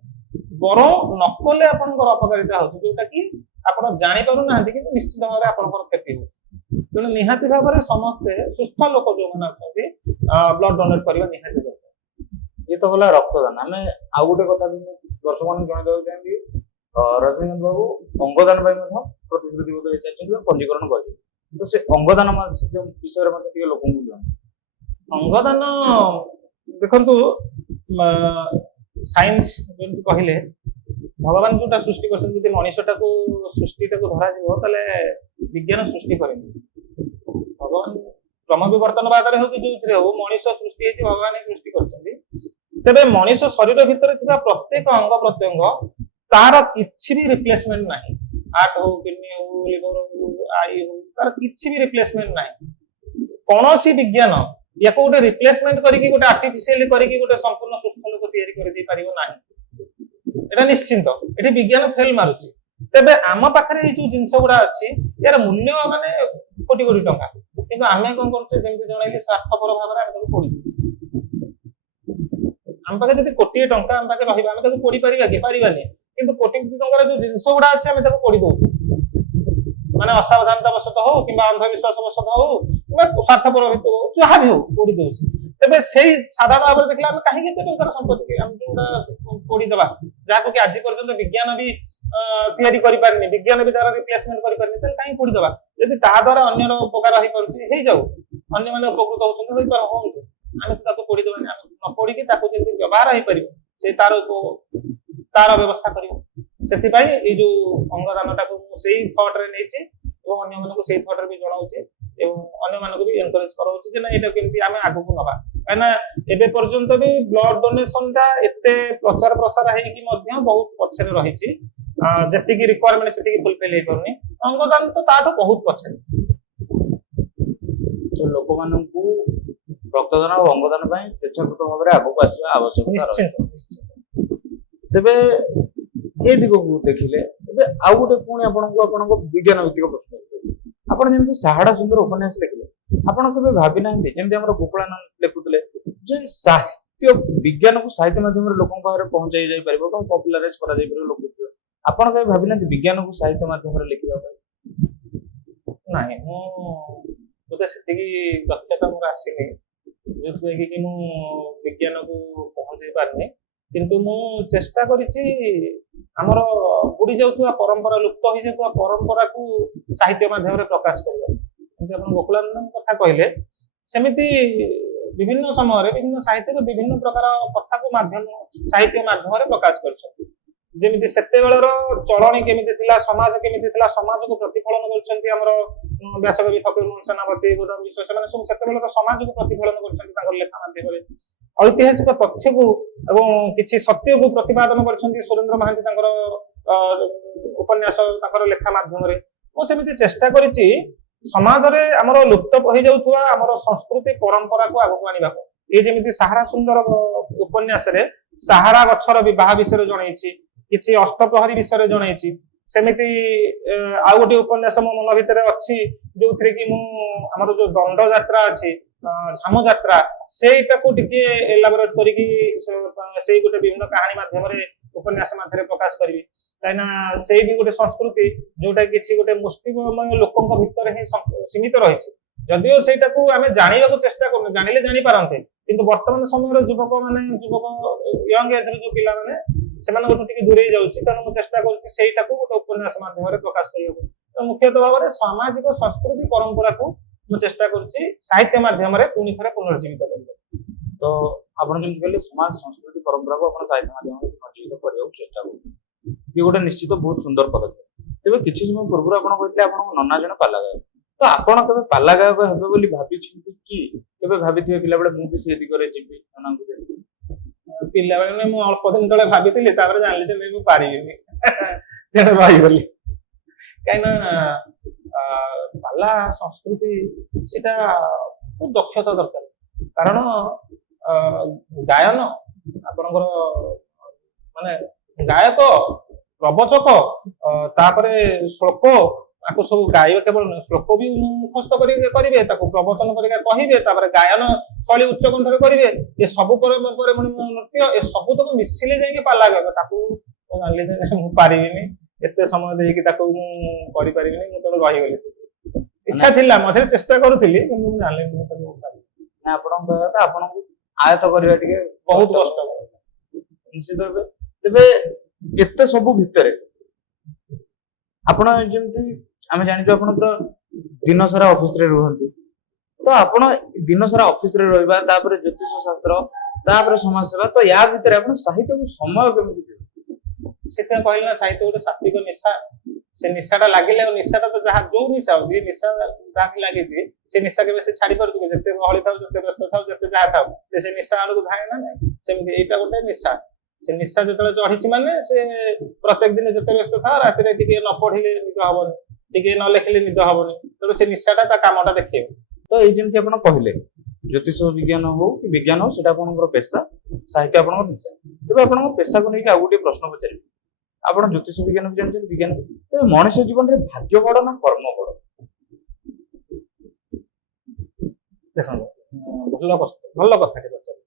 ବରଂ ନ କଲେ ଆପଣଙ୍କର ଅପକାରିତା ହଉଛି, ଯୋଉଟା କି ଆପଣ ଜାଣିପାରୁନାହାନ୍ତି କିନ୍ତୁ ନିଶ୍ଚିତ ଭାବରେ ଆପଣଙ୍କର କ୍ଷତି ହଉଛି। ତେଣୁ ନିହାତି ଭାବରେ ସମସ୍ତେ ସୁସ୍ଥ ଲୋକ ଯୋଉମାନେ ଅଛନ୍ତି ବ୍ଲଡ ଡୋନେଟ କରିବା ନିହାତି ଦରକାର। ଇଏ ତ ହେଲା ରକ୍ତଦାନ। ଆମେ ଆଉ ଗୋଟେ କଥା ବି ମୁଁ ଦର୍ଶକମାନଙ୍କୁ ଜଣାଇବାକୁ ଚାହିଁବି, ରଜନୀକାନ୍ତ ବାବୁ ଅଙ୍ଗଦାନ ପାଇଁ ମଧ୍ୟ ପ୍ରତିଶ୍ରୁତିବଦ୍ଧ ହେଇସାରିଛନ୍ତି ବା ପଞ୍ଜୀକରଣ କରିଛନ୍ତି, ତ ସେ ଅଙ୍ଗଦାନ ବିଷୟରେ ମଧ୍ୟ ଟିକେ ଲୋକଙ୍କୁ ଜଣାନ୍ତୁ। ଅଙ୍ଗଦାନ ଦେଖନ୍ତୁ ସାଇନ୍ସ ଯେମିତି କହିଲେ ଭଗବାନ ଯୋଉଟା ସୃଷ୍ଟି କରିଛନ୍ତି, ଯଦି ମଣିଷଟାକୁ ସୃଷ୍ଟିଟାକୁ ଧରାଯିବ ତାହେଲେ ବିଜ୍ଞାନ ସୃଷ୍ଟି କରେନି। ଭଗବାନ କ୍ରମ ବିବର୍ତ୍ତନବାଦରେ ହଉ କି ଯୋଉଥିରେ ହଉ ମଣିଷ ସୃଷ୍ଟି ହେଇଛି, ଭଗବାନ ହିଁ ସୃଷ୍ଟି କରିଛନ୍ତି। ତେବେ ମଣିଷ ଶରୀର ଭିତରେ ଥିବା ପ୍ରତ୍ୟେକ ଅଙ୍ଗ ପ୍ରତ୍ୟଙ୍ଗ ତାର କିଛି ବି ରିପ୍ଲେସମେଣ୍ଟ ନାହିଁ। ହାର୍ଟ ହଉ, କିଡନୀ ହଉ, ଲିଭର ହଉ, ଆଇ ହଉ, ତାର କିଛି ବି ରିପ୍ଲେସମେଣ୍ଟ ନାହିଁ। କୌଣସି ବିଜ୍ଞାନ ୟାକୁ ଗୋଟେ ରିପ୍ଲେସମେଣ୍ଟ କରିକି ଗୋଟେ ଆର୍ଟିଫିସିଆଲି କରିକି ଗୋଟେ ସମ୍ପୂର୍ଣ୍ଣ ସୁସ୍ଥ ଲୋକ ତିଆରି କରିଦେଇ ପାରିବ ନାହିଁ, ଏଟା ନିଶ୍ଚିନ୍ତ। ଏଠି ବିଜ୍ଞାନ ଫେଲ ମାରୁଛି। ତେବେ ଆମ ପାଖରେ ଏଇ ଯୋଉ ଜିନିଷ ଗୁଡା ଅଛି ୟାର ମୂଲ୍ୟ ମାନେ କୋଟି କୋଟି ଟଙ୍କା, କିନ୍ତୁ ଆମେ କଣ କରୁଛେ ଯେମିତି ଜଣେଇଲି ସ୍ୱାର୍ଥପର ଭାବରେ ଆମେ ତାକୁ ପୋଡ଼ି ଦଉଛେ। ଆମ ପାଖେ ଯଦି କୋଟିଏ ଟଙ୍କା ଆମ ପାଖେ ରହିବା ଆମେ ତାକୁ ପୋଡ଼ି ପାରିବା କି? ପାରିବାନି। କିନ୍ତୁ କୋଟି କୋଟି ଟଙ୍କାର ଯୋଉ ଜିନିଷ ଗୁଡା ଅଛି ଆମେ ତାକୁ ପୋଡ଼ି ଦଉଛେ, ମାନେ ଅସାବଧାନତା ବଶତଃ ହଉ କିମ୍ବା ଅନ୍ଧବିଶ୍ୱାସ ବଶତଃ ହଉ କିମ୍ବା ସ୍ୱାର୍ଥପର ହେତୁ ହଉ, ଯାହା ବି ହଉ ପୋଡ଼ି ଦଉଛି। ତେବେ ସେଇ ସାଧାରଣ ଭାବରେ ଦେଖିଲେ ଆମେ କାହିଁକି ଏତେ ଟଙ୍କାର ସମ୍ପତ୍ତି ଆମେ ଯୋଉଟା ପୋଡ଼ିଦେବା, ଯାହାକୁ କି ଆଜି ପର୍ଯ୍ୟନ୍ତ ବିଜ୍ଞାନ ବି ତିଆରି କରିପାରିନି, ବିଜ୍ଞାନ ବି ତାର ରିପ୍ଲେସମେଣ୍ଟ କରିପାରିନି, ତାହେଲେ କାହିଁକି ପୋଡ଼ିଦେବା? ଯଦି ତା ଦ୍ୱାରା ଅନ୍ୟର ଉପକାର ହେଇପାରୁଛି ହେଇଯାଉ, ଅନ୍ୟମାନେ ଉପକୃତ ହଉଛନ୍ତି ହୁଅନ୍ତୁ, ଆମେ ତ ତାକୁ ପୋଡ଼ିଦେବାନି। ଆମେ ନ ପୋଡ଼ିକି ତାକୁ ଯେମିତି ବ୍ୟବହାର ହେଇପାରିବ ସେ ତାର ବ୍ୟବସ୍ଥା କରିବ। ସେଥିପାଇଁ ଏଇ ଯୋଉ ଅଙ୍ଗଦାନଟାକୁ ମୁଁ ସେଇ ଥଟରେ ନେଇଛି ଏବଂ ଅନ୍ୟମାନଙ୍କୁ ସେଇ ଥଟରେ ବି ଜଣାଉଛି ଏବଂ ଅନ୍ୟମାନଙ୍କୁ ବି ଏନକରେଜ କରାଉଛି ଯେ ନା ଏଇଟା କେମିତି ଆମେ ଆଗକୁ ନବା। କାହିଁକିନା ଏବେ ପର୍ଯ୍ୟନ୍ତ ବି ବ୍ଲଡ ଡୋନେସନ ଟା ଏତେ ପ୍ରଚାର ପ୍ରସାର ହେଇକି ମଧ୍ୟ ବହୁତ ପଛରେ ରହିଛି। ଯେତିକି ରିକ୍ୱାରମେଣ୍ଟ ସେତିକି ଫୁଲଫିଲ ହେଇପାରୁନି। ଅଙ୍ଗଦାନ ତ ତାଠୁ ବହୁତ ପଛରେ। ଲୋକମାନଙ୍କୁ ରକ୍ତଦାନ ଓ ଅଙ୍ଗଦାନ ପାଇଁ ସ୍ୱେଚ୍ଛାକୃତ ଭାବରେ ଆଗକୁ ଆସିବା ଆବଶ୍ୟକତା ନିଶ୍ଚିତ ନିଶ୍ଚିତ। ତେବେ ଏ ଦିଗକୁ ଦେଖିଲେ ଏବେ ଆଉ ଗୋଟେ ପୁଣି ଆପଣଙ୍କ ବିଜ୍ଞାନ ଭିତ୍ତିକ ପ୍ରଶ୍ନ ଆପଣ ଯେମିତି ସାହାଡ଼ା ସୁନ୍ଦର ଉପନ୍ୟାସ ଲେଖିଲେ ଆପଣ କେବେ ଭାବି ନାହାନ୍ତି ଯେମିତି ଆମର ଗୋକୁଳାନନ୍ଦ ଲେଖୁଥିଲେ ଯେ ସାହିତ୍ୟ ବିଜ୍ଞାନକୁ ସାହିତ୍ୟ ମାଧ୍ୟମରେ ଲୋକଙ୍କ ପାଖରେ ପହଞ୍ଚାଇ ଯାଇପାରିବ ବା ପପୁଲାରାଇଜ କରାଯାଇପାରିବ ଲୋକ ଆପଣ କେବେ ଭାବିନାହାନ୍ତି ବିଜ୍ଞାନକୁ ସାହିତ୍ୟ ମାଧ୍ୟମରେ ଲେଖିବା ପାଇଁ? ନାହିଁ ମୁଁ ବୋଧେ ସେତିକି ଦକ୍ଷତା ମୋର ଆସିନି ଯୋଉଥିପାଇଁ କି ମୁଁ ବିଜ୍ଞାନକୁ ପହଞ୍ଚେଇ ପାରିନି। କିନ୍ତୁ ମୁଁ ଚେଷ୍ଟା କରିଛି ଆମର ବୁଡି ଯାଉଥିବା ପରମ୍ପରା ଲୁପ୍ତ ହେଇଯାଉଥିବା ପରମ୍ପରାକୁ ସାହିତ୍ୟ ମାଧ୍ୟମରେ ପ୍ରକାଶ କରିବା। ଯେମିତି ଆପଣ ଗୋକୁଳାନନ୍ଦଙ୍କ କଥା କହିଲେ ସେମିତି ବିଭିନ୍ନ ସମୟରେ ବିଭିନ୍ନ ସାହିତ୍ୟିକ ବିଭିନ୍ନ ପ୍ରକାର କଥାକୁ ସାହିତ୍ୟ ମାଧ୍ୟମରେ ପ୍ରକାଶ କରିଛନ୍ତି। ଯେମିତି ସେତେବେଳର ଚଳଣି କେମିତି ଥିଲା, ସମାଜ କେମିତି ଥିଲା, ସମାଜକୁ ପ୍ରତିଫଳନ କରିଛନ୍ତି ଆମର ବ୍ୟାସକବି ଫକୀରମୋହନ ସେନାପତି, ଗୋଦାମ ବିଶ୍ୱାସ, ସେମାନେ ସବୁ ସେତେବେଳର ସମାଜକୁ ପ୍ରତିଫଳନ କରିଛନ୍ତି ତାଙ୍କର ଲେଖା ମାଧ୍ୟମରେ। ଐତିହାସିକ ତଥ୍ୟକୁ ଏବଂ କିଛି ସତ୍ୟକୁ ପ୍ରତିପାଦନ କରିଛନ୍ତି ସୁରେନ୍ଦ୍ର ମହାନ୍ତି ତାଙ୍କର ଉପନ୍ୟାସ ତାଙ୍କର ଲେଖା ମାଧ୍ୟମରେ। ମୁଁ ସେମିତି ଚେଷ୍ଟା କରିଛି ସମାଜରେ ଆମର ଲୁପ୍ତ ହେଇଯାଉଥିବା ଆମର ସଂସ୍କୃତି ପରମ୍ପରାକୁ ଆଗକୁ ଆଣିବାକୁ। ଏଇ ଯେମିତି ସାହାରା ସୁନ୍ଦର ଉପନ୍ୟାସରେ ସାହାରା ଗଛର ବିବାହ ବିଷୟରେ ଜଣେଇଛି, କିଛି ଅଷ୍ଟପ୍ରହରୀ ବିଷୟରେ ଜଣେଇଛି। ସେମିତି ଆଉ ଗୋଟେ ଉପନ୍ୟାସ ମୋ ମନ ଭିତରେ ଅଛି ଯୋଉଥିରେ କି ମୁଁ ଆମର ଯୋଉ ଦଣ୍ଡ ଯାତ୍ରା ଅଛି, ଝାମୁ ଯାତ୍ରା, ସେଇଟାକୁ ଟିକେ ଏଲାବୋରେଟ କରିକି ସେଇ ଗୋଟେ ବିଭିନ୍ନ କାହାଣୀ ମାଧ୍ୟମରେ ଉପନ୍ୟାସ ମାଧ୍ୟମରେ ପ୍ରକାଶ କରିବି। କାହିଁକିନା ସେଇ ବି ଗୋଟେ ସଂସ୍କୃତି ଯୋଉଟା କିଛି ଗୋଟେ ମୁଷ୍ଟିମୟ ଲୋକଙ୍କ ଭିତରେ ହିଁ ସୀମିତ ରହିଛି। ଯଦିଓ ସେଇଟାକୁ ଆମେ ଜାଣିବାକୁ ଚେଷ୍ଟା କରୁନେ, ଜାଣିଲେ ଜାଣିପାରନ୍ତେ, କିନ୍ତୁ ବର୍ତ୍ତମାନ ସମୟର ଯୁବକ ୟଙ୍ଗ ଏଜର ଯୋଉ ପିଲାମାନେ ସେମାନଙ୍କଠୁ ଟିକେ ଦୂରେଇ ଯାଉଛି। ତେଣୁ ମୁଁ ଚେଷ୍ଟା କରୁଛି ସେଇଟାକୁ ଗୋଟେ ଉପନ୍ୟାସ ମାଧ୍ୟମରେ ପ୍ରକାଶ କରିବାକୁ। ମୁଖ୍ୟତଃ ଭାବରେ ସାମାଜିକ ସଂସ୍କୃତି ପରମ୍ପରାକୁ ମୁଁ ଚେଷ୍ଟା କରୁଛି ସାହିତ୍ୟ ମାଧ୍ୟମରେ ପୁଣି ଥରେ ପୁନର୍ଜୀବିତ କରିବା। ତ ଆପଣ ଯେମିତି କହିଲେ ସମାଜ ସଂସ୍କୃତି ପରମ୍ପରାକୁ ଆପଣ ସାହିତ୍ୟ ମାଧ୍ୟମରେ ପୁନର୍ଜୀବିତ କରିବାକୁ ଚେଷ୍ଟା କରୁଛନ୍ତି, ଇଏ ଗୋଟେ ନିଶ୍ଚିତ ବହୁତ ସୁନ୍ଦର ପଦକ୍ଷେପ। ତେବେ କିଛି ସମୟ ପୂର୍ବରୁ ଆପଣ କହିଥିଲେ ଆପଣଙ୍କ ନନା ଜଣେ ପାଲା ଗାୟକ, ତ ଆପଣ କେବେ ପାଲା ଗାୟକ ହେବେ ବୋଲି ଭାବିଛନ୍ତି କି? କେବେ ଭାବିଥିବେ ପିଲାବେଳେ ମୁଁ ବି ସେ ଦିଗରେ ଯିବି ନନାଙ୍କୁ ଦେଖିବି? ପିଲାବେଳେ ମୁଁ ଅଳ୍ପ ଦିନ ତଳେ ଭାବିଥିଲି, ତାପରେ ଜାଣିଲି ଯେ ମୁଁ ପାରିବିନି, ତେଣୁ ରହିଗଲି। କାହିଁକିନା ପାଲା ସଂସ୍କୃତି ସେଟା ବହୁତ ଦକ୍ଷତା ଦରକାର। କାରଣ ଗାୟନ ଆପଣଙ୍କର ମାନେ ଗାୟକ, ପ୍ରବଚକ, ତାପରେ ଶ୍ଲୋକ, ତାକୁ ସବୁ ଗାଇବେ, କେବଳ ଶ୍ଲୋକ ବି ମୁଖସ୍ଥ କରିବେ, ତାକୁ ପ୍ରବଚନ କରିକା କହିବେ, ତାପରେ ଗାୟନ ଶୈଳୀ ଉଚ୍ଚ କଣ୍ଠରେ କରିବେ। ଏ ସବୁ ପରେ ନୃତ୍ୟ, ଏ ସବୁ ତକ ମିଶିଲେ ଯାଇକି ପାଲା ଗାଇବ। ତାକୁ ଜାଣିଲି ଯେ ମୁଁ ପାରିବିନି, ଏତେ ସମୟ ଦେଇକି ତାକୁ ମୁଁ କରିପାରିବିନି, ମୁଁ ତେଣୁ ରହିଗଲି। ଇଚ୍ଛା ଥିଲା, ମଝିରେ ଚେଷ୍ଟା କରୁଥିଲି, କିନ୍ତୁ ମୁଁ ଜାଣିଲି ମୁଁ ତାକୁ ପାରିବିନି। ଆପଣଙ୍କ କଥା ଆପଣଙ୍କୁ ଆୟତ କରିବା ଟିକେ ବହୁତ କଷ୍ଟ ନିଶ୍ଚିତ ଭାବେ। ତେବେ ଏତେ ସବୁ ଭିତରେ ଆପଣ ଯେମିତି ଆମେ ଜାଣିଛୁ ଆପଣ ପୁରା ଦିନ ସାରା ଅଫିସରେ ରୁହନ୍ତି, ତ ଆପଣ ଦିନ ସାରା ଅଫିସରେ ରହିବା, ତାପରେ ଜ୍ୟୋତିଷ ଶାସ୍ତ୍ର, ତାପରେ ସମାଜ ସେବା, ତ ୟା ଭିତରେ ଆପଣ ସାହିତ୍ୟକୁ ସମୟ କେମିତି ଦେବେ? ସେଥିପାଇଁ କହିଲେ ନା ସାହିତ୍ୟ ଗୋଟେ ସାତ୍ବିକ ନିଶା। ସେ ନିଶାଟା ଲାଗିଲେ, ଆଉ ନିଶାଟା ତ ଯାହା ଯୋଉ ନିଶା ହଉ, ଯିଏ ନିଶା ଯାହାକି ଲାଗିଛି ସେ ନିଶା କେବେ ସେ ଛାଡି ପାରୁଛି? ଯେତେ ଗହଳି ଥାଉ, ଯେତେ ବ୍ୟସ୍ତ ଥାଉ, ଯେତେ ଯାହା ଥାଉ, ସେ ନିଶା ଆଡକୁ ଧାଏ ନା ନାଇଁ? ସେମିତି ଏଇଟା ଗୋଟେ ନିଶା। ସେ ନିଶା ଯେତେବେଳେ ଚଢିଛି ମାନେ ସେ ପ୍ରତ୍ୟେକ ଦିନ ଯେତେ ବ୍ୟସ୍ତ ଥାଉ, ରାତିରେ ଟିକେ ନ ପଢିଲେ ନିଦ ହବନି, ଟିକେ ନ ଲେଖିଲେ ନିଦ ହବନି। ତେଣୁ ସେ ନିଶାଟା ତା କାମଟା ଦେଖେଇବ। ତ ଏଇ ଯେମିତି ଆପଣ କହିଲେ ଜ୍ୟୋତିଷ ବିଜ୍ଞାନ ହଉ କି ବିଜ୍ଞାନ ହଉ, ସେଟା ଆପଣଙ୍କର ପେଶା, ସାହିତ୍ୟ ଆପଣଙ୍କର ନିଶା। ତେବେ ଆପଣଙ୍କ ପେଶାକୁ ନେଇକି ଆଉ ଗୋଟେ ପ୍ରଶ୍ନ ପଚାରିବି। ଆପଣ ଜ୍ୟୋତିଷ ବିଜ୍ଞାନ ବି ଜାଣିଛନ୍ତି, ବିଜ୍ଞାନ, ତେବେ ମଣିଷ ଜୀବନରେ ଭାଗ୍ୟ ବଡ ନା କର୍ମ ବଡ? ଦେଖନ୍ତୁ, ଭଲ କଥାଟି ପଚାରିଲେ।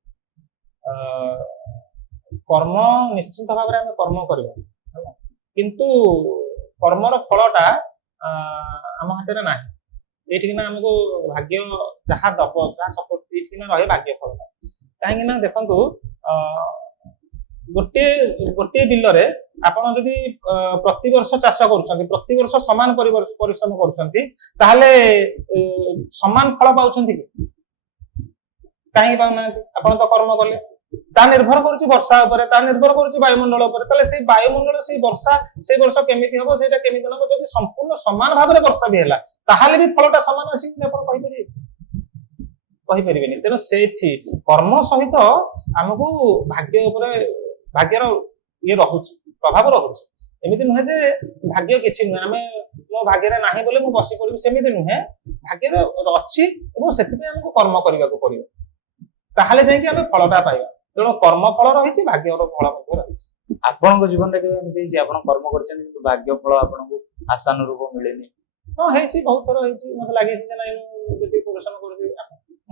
କର୍ମ ନିଶ୍ଚିତ ଭାବରେ ଆମେ କର୍ମ କରିବା, କିନ୍ତୁ କର୍ମର ଫଳଟା ଆମ ହାତରେ ନାହିଁ। ଏଇଠିକିନା ଆମକୁ ଭାଗ୍ୟ ଯାହା ଦବ, ଯାହା ସପୋର୍ଟ ଏଇଠିକିନା ରହେ ଭାଗ୍ୟ ଫଳଟା। କାହିଁକି ନା ଦେଖନ୍ତୁ, ଗୋଟିଏ ବିଲରେ ଆପଣ ଯଦି ପ୍ରତିବର୍ଷ ଚାଷ କରୁଛନ୍ତି, ପ୍ରତିବର୍ଷ ସମାନ ପରିଶ୍ରମ କରୁଛନ୍ତି, ତାହେଲେ ସମାନ ଫଳ ପାଉଛନ୍ତି କି? କାହିଁକି ପାଉନାହାନ୍ତି? ଆପଣ ତ କର୍ମ କଲେ। ତା ନିର୍ଭର କରୁଛି ବର୍ଷା ଉପରେ, ତା ନିର୍ଭର କରୁଛି ବାୟୁମଣ୍ଡଳ ଉପରେ। ତାହେଲେ ସେଇ ବାୟୁମଣ୍ଡଳ, ସେଇ ବର୍ଷା, ସେଇ ବର୍ଷ କେମିତି ହବ, ସେଇଟା କେମିତି ହବ? ଯଦି ସମ୍ପୂର୍ଣ୍ଣ ସମାନ ଭାବରେ ବର୍ଷା ବି ହେଲା, ତାହେଲେ ବି ଫଳଟା ସମାନ ଆସିବ ବୋଲି ଆପଣ କହିପାରିବେ? କହିପାରିବେନି। ତେଣୁ ସେଇଠି କର୍ମ ସହିତ ଆମକୁ ଭାଗ୍ୟ ଉପରେ, ଭାଗ୍ୟର ଇଏ ରହୁଛି, ପ୍ରଭାବ ରହୁଛି। ଏମିତି ନୁହେଁ ଯେ ଭାଗ୍ୟ କିଛି ନୁହେଁ, ଆମେ ମୋ ଭାଗ୍ୟରେ ନାହିଁ ବୋଲି ମୁଁ ବସି ପଡିବି, ସେମିତି ନୁହେଁ। ଭାଗ୍ୟରେ ଅଛି ଏବଂ ସେଥିପାଇଁ ଆମକୁ କର୍ମ କରିବାକୁ ପଡିବ, ତାହେଲେ ଯାଇକି ଆମେ ଫଳଟା ପାଇବା। ତେଣୁ କର୍ମ ଫଳ ରହିଛି, ଭାଗ୍ୟର ଫଳ ମଧ୍ୟ ରହିଛି। ଆପଣଙ୍କ ଜୀବନରେ କେବେ ଏମିତି ହେଇଛି ଆପଣ କର୍ମ କରିଛନ୍ତି କିନ୍ତୁ ଭାଗ୍ୟ ଫଳ ଆପଣଙ୍କୁ ଆଶାନୁରୂପ ମିଳେନି? ହଁ, ହେଇଛି, ବହୁତ ଥର ହେଇଛି। ମତେ ଲାଗିଛି ଯେ ନାଇଁ ମୁଁ ଯେତିକି ପରିଶ୍ରମ କରୁଛି,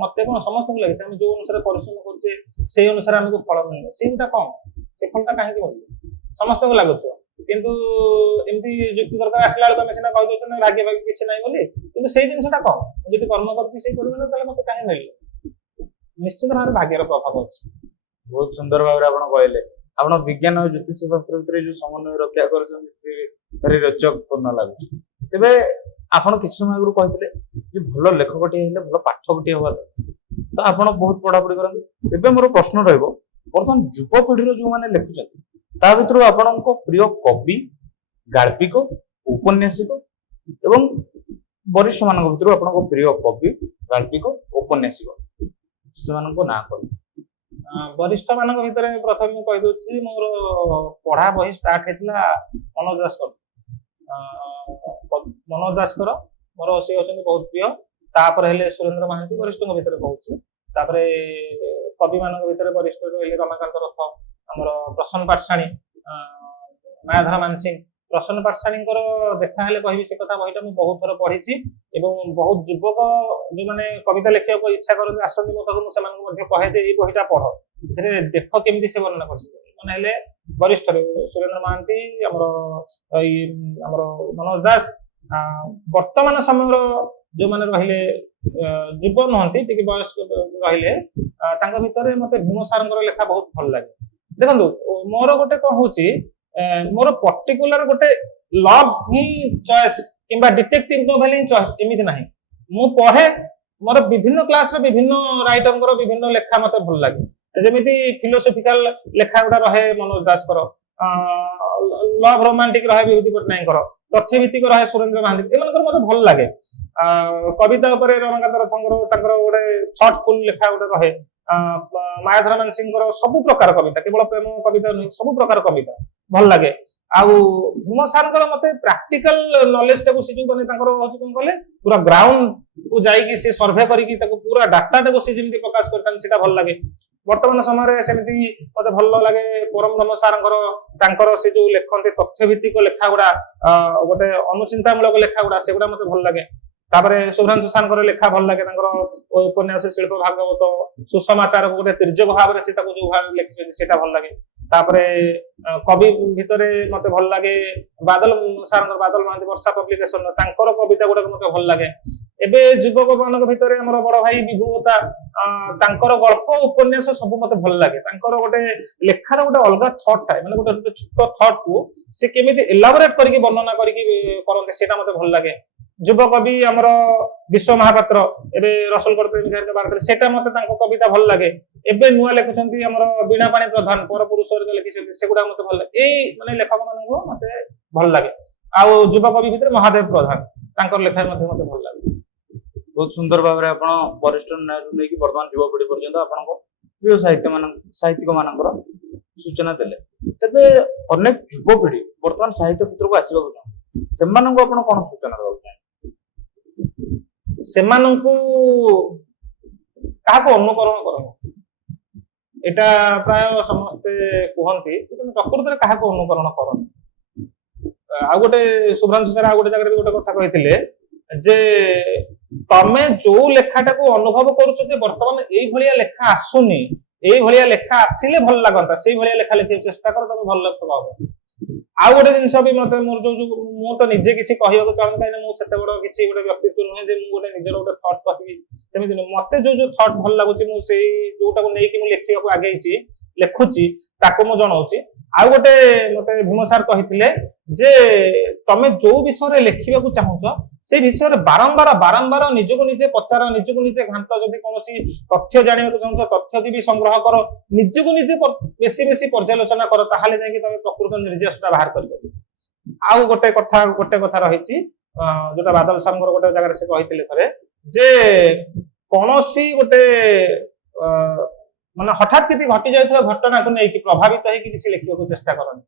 ମତେ କଣ ସମସ୍ତଙ୍କୁ ଲାଗିଛି ଆମେ ଯୋଉ ଅନୁସାରେ ପରିଶ୍ରମ କରୁଛେ ସେଇ ଅନୁସାରେ ଆମକୁ ଫଳ ମିଳିଲେ ସେଇଟା କଣ, ସେ ଫଳଟା କାହିଁକି ମିଳିବ? ସମସ୍ତଙ୍କୁ ଲାଗୁଥିବ, କିନ୍ତୁ ଏମିତି ଯୁକ୍ତି ଦରକାର ଆସିଲା ବେଳକୁ ଆମେ ସିନା କହିଦଉଛନ୍ତି ଭାଗ୍ୟ ଭାଗ୍ୟ କିଛି ନାହିଁ ବୋଲି, କିନ୍ତୁ ସେଇ ଜିନିଷଟା କଣ? ମୁଁ ଯଦି କର୍ମ କରୁଛି ସେଇ ପରିମାଣ, ତାହେଲେ ମତେ କାହିଁ ମିଳିବ? ନିଶ୍ଚିତ ଭାବରେ ଭାଗ୍ୟର ପ୍ରଭାବ ଅଛି। ବହୁତ ସୁନ୍ଦର ଭାବରେ ଆପଣ କହିଲେ। ଆପଣ ବିଜ୍ଞାନ ଆଉ ଜ୍ୟୋତିଷ ଶାସ୍ତ୍ର ଭିତରେ ଯୋଉ ସମନ୍ୱୟ ରକ୍ଷା କରୁଛନ୍ତି ସେ ଭାରି ରୋଚକ ପୂର୍ଣ୍ଣ ଲାଗୁଛି। ତେବେ ଆପଣ କିଛି ସମୟ ଆଗରୁ କହିଥିଲେ ଯେ ଭଲ ଲେଖକଟିଏ ହେଲେ ଭଲ ପାଠକଟିଏ ହବା ଦରକାର, ତ ଆପଣ ବହୁତ ପଢାପଢି କରନ୍ତି। ଏବେ ମୋର ପ୍ରଶ୍ନ ରହିବ, ବର୍ତ୍ତମାନ ଯୁବପିଢିର ଯୋଉମାନେ ଲେଖୁଛନ୍ତି ତା ଭିତରୁ ଆପଣଙ୍କ ପ୍ରିୟ କବି, ଗାଳ୍ପିକ, ଉପନ୍ୟାସିକ ଏବଂ ବରିଷ୍ଠ ମାନଙ୍କ ଭିତରୁ ଆପଣଙ୍କ ପ୍ରିୟ କବି, ଗାଳ୍ପିକ, ଉପନ୍ୟାସିକ ସେମାନଙ୍କ ନାଁ କହିବେ? ବରିଷ୍ଠ ମାନଙ୍କ ଭିତରେ ପ୍ରଥମେ ମୁଁ କହିଦଉଛି, ମୋର ପଢା ବହି ଷ୍ଟାର୍ଟ ହେଇଥିଲା ମନୋଜ ଦାସଙ୍କର। ମନୋଜ ଦାସଙ୍କର ମୋର ସେ ଅଛନ୍ତି ବହୁତ ପ୍ରିୟ। ତାପରେ ହେଲେ ସୁରେନ୍ଦ୍ର ମହାନ୍ତି, ବରିଷ୍ଠଙ୍କ ଭିତରେ କହୁଛି। ତାପରେ କବି ମାନଙ୍କ ଭିତରେ ବରିଷ୍ଠ ରହିଲେ ରମାକାନ୍ତ ରଥ, ଆମର ପ୍ରସନ୍ନ ପାଟ୍ଟଶାଣୀ, ମାୟାଧର ମାନସିଂ। ପ୍ରସନ୍ନ ପାଟ୍ଟଶାଣୀଙ୍କର ଦେଖା ହେଲେ କହିବି ସେ କଥା, ବହିଟା ମୁଁ ବହୁତ ଥର ପଢିଛି ଏବଂ ବହୁତ ଯୁବକ ଯୋଉମାନେ କବିତା ଲେଖିବାକୁ ଇଚ୍ଛା କରନ୍ତି ଆସନ୍ତି ମୋ ପାଖକୁ, ମୁଁ ସେମାନଙ୍କୁ ମଧ୍ୟ କହେ ଯେ ଏଇ ବହିଟା ପଢ, ଏଥିରେ ଦେଖ କେମିତି ସେ ବର୍ଣ୍ଣନା କରିଛନ୍ତି। ମାନେ ହେଲେ ବରିଷ୍ଠରେ ସୁରେନ୍ଦ୍ର ମହାନ୍ତି, ଆମର ମନୋଜ ଦାସ। ବର୍ତ୍ତମାନ ସମୟର ଯୋଉମାନେ ରହିଲେ ଯୁବ ନୁହନ୍ତି, ଟିକେ ବୟସ୍କ ରହିଲେ, ତାଙ୍କ ଭିତରେ ମତେ ଭୀମ ସାରଙ୍କର ଲେଖା ବହୁତ ଭଲ ଲାଗେ। ଦେଖନ୍ତୁ, ମୋର ଗୋଟେ କଣ ହଉଛି, ମୋର ପର୍ଟିକୁଲାର ଗୋଟେ ଲଭ ହିଁ ଚଏସ୍ କିମ୍ବା ଡିଟେକ୍ଟିଭ ନୋଭେଲ ହିଁ ଚଏସ୍ ଏମିତି ନାହିଁ। ମୁଁ ପଢେ, ମୋର ବିଭିନ୍ନ କ୍ଲାସରେ ବିଭିନ୍ନ ରାଇଟରଙ୍କର ବିଭିନ୍ନ ଲେଖା ମତେ ଭଲ ଲାଗେ। ଯେମିତି ଫିଲୋସଫିକାଲ ଲେଖା ଗୁଡା ରହେ ମନୋଜ ଦାସଙ୍କର, ଲଭ ରୋମାଣ୍ଟିକ ରହେ ବିଭୂତି ପଟ୍ଟନାୟକଙ୍କର, ତଥ୍ୟ ଭିତ୍ତିକ ରହେ ସୁରେନ୍ଦ୍ର ମହାନ୍ତି, ଏମାନଙ୍କର ମତେ ଭଲ ଲାଗେ। କବିତା ଉପରେ ରମାକାନ୍ତ ରଥଙ୍କର ତାଙ୍କର ଗୋଟେ ଥଟଫୁଲ ଲେଖା ଗୋଟେ ରହେ। ମାୟାଧର ମାନସିଂଙ୍କର ସବୁ ପ୍ରକାର କବିତା, କେବଳ ପ୍ରେମ କବିତା ନୁହେଁ, ସବୁ ପ୍ରକାର କବିତା ଭଲ ଲାଗେ। ଆଉ ଭୀମ ସାରଙ୍କର ମତେ ପ୍ରାକ୍ଟିକାଲ ନଲେଜ ଟାକୁ ସେ ଯୋଉ ମାନେ ତାଙ୍କର ହଉଛି କଣ କହିଲେ, ପୁରା ଗ୍ରାଉଣ୍ଡ କୁ ଯାଇକି ସେ ସର୍ଭେ କରିକି ତାକୁ ପୁରା ଡାଟା ଟାକୁ ସେ ଯେମିତି ପ୍ରକାଶ କରିଥାନ୍ତି ସେଇଟା ଭଲ ଲାଗେ। ବର୍ତ୍ତମାନ ସମୟରେ ସେମିତି ମତେ ଭଲ ଲାଗେ ପରମ ବ୍ରହ୍ମ ସାରଙ୍କର, ତାଙ୍କର ସେ ଯୋଉ ଲେଖନ୍ତି ତଥ୍ୟ ଭିତ୍ତିକ ଲେଖା ଗୁଡା, ଗୋଟେ ଅନୁଚିନ୍ତାମୂଳକ ଲେଖା ଗୁଡା, ସେଗୁଡା ମତେ ଭଲ ଲାଗେ। ତାପରେ ଶୁଭ୍ରାଂଶୁ ସାରଙ୍କର ଲେଖା ଭଲ ଲାଗେ, ତାଙ୍କର ଉପନ୍ୟାସ ଶିଳ୍ପ ଭାଗବତ, ସୁସମାଚାରକୁ ଗୋଟେ ତିର୍ଯ୍ୟକ ଭାବରେ ସେ ତାକୁ ଯୋଉ ଲେଖିଛନ୍ତି ସେଇଟା ଭଲ ଲାଗେ। ତାପରେ କବି ଭିତରେ ମତେ ଭଲ ଲାଗେ ବାଦଲ ସାରଙ୍କର, ବାଦଲ ମହାନ୍ତି ବର୍ଷା ପବ୍ଲିକେସନ, ତାଙ୍କର କବିତା ଗୁଡାକ ମତେ ଭଲ ଲାଗେ। ଏବେ ଯୁବକ ମାନଙ୍କ ଭିତରେ ଆମର ବଡ ଭାଇ ବିଭୁତା, ତାଙ୍କର ଗଳ୍ପ ଉପନ୍ୟାସ ସବୁ ମତେ ଭଲ ଲାଗେ। ତାଙ୍କର ଗୋଟେ ଲେଖାର ଗୋଟେ ଅଲଗା ଥଟ୍ ଥାଏ, ମାନେ ଗୋଟେ ଛୋଟ ଥଟ୍ କୁ ସେ କେମିତି ଏଲାବୋରେଟ କରିକି ବର୍ଣ୍ଣନା କରିକି କରନ୍ତି, ସେଇଟା ମତେ ଭଲ ଲାଗେ। ଯୁବ କବି ଆମର ବିଶ୍ୱ ମହାପାତ୍ର, ଏବେ ରସଲଗଡ ପ୍ରେମିକା ବାହାରିଥିଲେ, ସେଇଟା ମତେ ତାଙ୍କ କବିତା ଭଲ ଲାଗେ। ଏବେ ନୂଆ ଲେଖୁଛନ୍ତି ଆମର ବୀଣାପାଣି ପ୍ରଧାନ, ପରପୁରୁଷ ଲେଖିଛନ୍ତି, ସେଗୁଡା ମତେ ଭଲ ଲାଗେ। ଏଇ ମାନେ ଲେଖକ ମାନଙ୍କୁ ମତେ ଭଲ ଲାଗେ। ଆଉ ଯୁବ କବି ଭିତରେ ମହାଦେବ ପ୍ରଧାନ, ତାଙ୍କର ଲେଖା ମଧ୍ୟ ମତେ ଭଲ ଲାଗେ। ବହୁତ ସୁନ୍ଦର ଭାବରେ ଆପଣ ବରିଷ୍ଠ ନେଇକି ବର୍ତ୍ତମାନ ଯୁବପିଢି ପର୍ଯ୍ୟନ୍ତ ଆପଣଙ୍କ ପ୍ରିୟ ସାହିତ୍ୟିକ ମାନଙ୍କର ସୂଚନା ଦେଲେ। ତେବେ ଅନେକ ଯୁବପିଢି ବର୍ତ୍ତମାନ ସାହିତ୍ୟ କ୍ଷେତ୍ରକୁ ଆସିବାକୁ ଚାହୁଁଛନ୍ତି, ସେମାନଙ୍କୁ ଆପଣ କଣ ସୂଚନା ଦେବାକୁ ଚାହିଁବେ? ସେମାନଙ୍କୁ କାହାକୁ ଅନୁକରଣ କରନ୍ତୁ, ଏଇଟା ପ୍ରାୟ ସମସ୍ତେ କୁହନ୍ତି, କିନ୍ତୁ ପ୍ରକୃତରେ କାହାକୁ ଅନୁକରଣ କରନ୍ତି। ଆଉ ଗୋଟେ ଶୁଭ୍ରାଂଶୁ ସାର୍ ଆଉ ଗୋଟେ ଜାଗାରେ ବି ଗୋଟେ କଥା କହିଥିଲେ ଯେ ତମେ ଯୋଉ ଲେଖାଟାକୁ ଅନୁଭବ କରୁଛ ଯେ ବର୍ତ୍ତମାନ ଏଇଭଳିଆ ଲେଖା ଆସୁନି, ଏଇଭଳିଆ ଲେଖା ଆସିଲେ ଭଲ ଲାଗନ୍ତା, ସେଇଭଳିଆ ଲେଖା ଲେଖିବାକୁ ଚେଷ୍ଟା କର, ତମେ ଭଲ ଲେଖକ ହବ। ଆଉ ଗୋଟେ ଜିନିଷ ବି ମତେ ମୋର ମୁଁ ତ ନିଜେ କିଛି କହିବାକୁ ଚାହୁଁନି, କାହିଁକି ମୁଁ ସେତେ ବଡ କିଛି ଗୋଟେ ବ୍ୟକ୍ତିତ୍ୱ ନୁହେଁ ଯେ ମୁଁ ଗୋଟେ ନିଜର ଗୋଟେ ଥଟ୍ କହିବି, ସେମିତି ନୁହେଁ। ମତେ ଯୋଉ ଥଟ୍ ଭଲ ଲାଗୁଛି, ମୁଁ ସେଇ ଯୋଉଟାକୁ ନେଇକି ମୁଁ ଲେଖିବାକୁ ଆଗେଇଛି, ଲେଖୁଛି, ତାକୁ ମୁଁ ଜଣାଉଛି। ଆଉ ଗୋଟେ ମତେ ଭୀମ ସାର୍ କହିଥିଲେ ଯେ ତମେ ଯୋଉ ବିଷୟରେ ଲେଖିବାକୁ ଚାହୁଁଛ ସେ ବିଷୟରେ ବାରମ୍ବାର ନିଜକୁ ନିଜେ ପଚାର, ନିଜକୁ ନିଜେ ଘାଣ୍ଟ। ଯଦି କୌଣସି ତଥ୍ୟ ଜାଣିବାକୁ ଚାହୁଁଛ ତଥ୍ୟକୁ ବି ସଂଗ୍ରହ କର, ନିଜକୁ ନିଜେ ବେଶୀ ପର୍ଯ୍ୟାଲୋଚନା କର, ତାହେଲେ ଯାଇକି ତମେ ପ୍ରକୃତ ନିର୍ଦ୍ଦେଶଟା ବାହାର କରିପାରିବ। ଆଉ ଗୋଟେ କଥା ରହିଛି, ଯୋଉଟା ବାଦଲ ସାରଙ୍କର ଗୋଟେ ଜାଗାରେ ସେ କହିଥିଲେ ଥରେ, ଯେ କୌଣସି ଗୋଟେ ମାନେ ହଠାତ୍ କିଛି ଘଟି ଯାଉଥିବା ଘଟଣାକୁ ନେଇକି ପ୍ରଭାବିତ ହେଇକି କିଛି ଲେଖିବାକୁ ଚେଷ୍ଟା କରନି,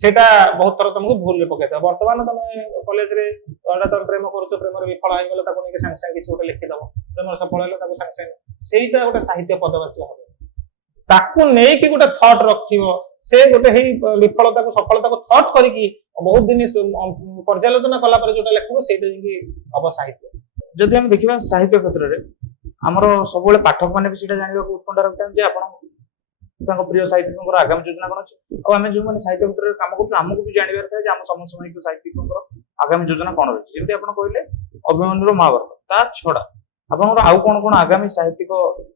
ସେଇଟା ବହୁତ ଥର ତମକୁ ଭୁଲରେ ପକେଇଥାଏ। ବର୍ତ୍ତମାନ ତମେ କଲେଜରେ ତମେ ପ୍ରେମ କରୁଛ, ପ୍ରେମରେ ବିଫଳ ହେଇଗଲେ ତାକୁ ନେଇକି ସାଙ୍ଗେ ସାଙ୍ଗେ କିଛି ଗୋଟେ ଲେଖିଦବ, ପ୍ରେମରେ ସଫଳ ହେଲେ ତାକୁ ସାଙ୍ଗେ ସାଙ୍ଗେ, ସେଇଟା ଗୋଟେ ସାହିତ୍ୟ ପଦବାଚ୍ୟ ହବ। ତାକୁ ନେଇକି ଗୋଟେ ଥଟ୍ ରଖିବ, ସେ ଗୋଟେ ହେଇ ବିଫଳତାକୁ ସଫଳତାକୁ ଥଟ୍ କରିକି ବହୁତ ଦିନ ପର୍ଯ୍ୟାଲୋଚନା କଲା ପରେ ଯୋଉଟା ଲେଖିବ ସେଇଟା ଯାଇକି ହବ ସାହିତ୍ୟ। ଯଦି ଆମେ ଦେଖିବା ସାହିତ୍ୟ କ୍ଷେତ୍ରରେ ଆମର ସବୁବେଳେ ପାଠକ ମାନେ ବି ସେଇଟା ଜାଣିବାକୁ ଉତ୍କଣ୍ଠା ରଖିଥାନ୍ତି ଯେ ଆପଣ ତାଙ୍କ ପ୍ରିୟ ସାହିତ୍ୟିକଙ୍କର ଆଗାମୀ ଯୋଜନା କଣ ଅଛି। ଆଉ ଆମେ ଯୋଉମାନେ ସାହିତ୍ୟ କ୍ଷେତ୍ରରେ କାମ କରୁଛୁ ଆମକୁ ବି ଜାଣିବାର ଥାଏ ଯେ ଆମ ସମସାମୟିକ ସାହିତ୍ୟିକଙ୍କର ଆଗାମୀ ଯୋଜନା କଣ ରହିଛି। ଯେମିତି ଆପଣ କହିଲେ ଅଭିମନ୍ୟୁର ମହାଭାରତ, ତା ଛଡା ଆପଣଙ୍କର ଆଉ କଣ କଣ ଆଗାମୀ ସାହିତ୍ୟିକ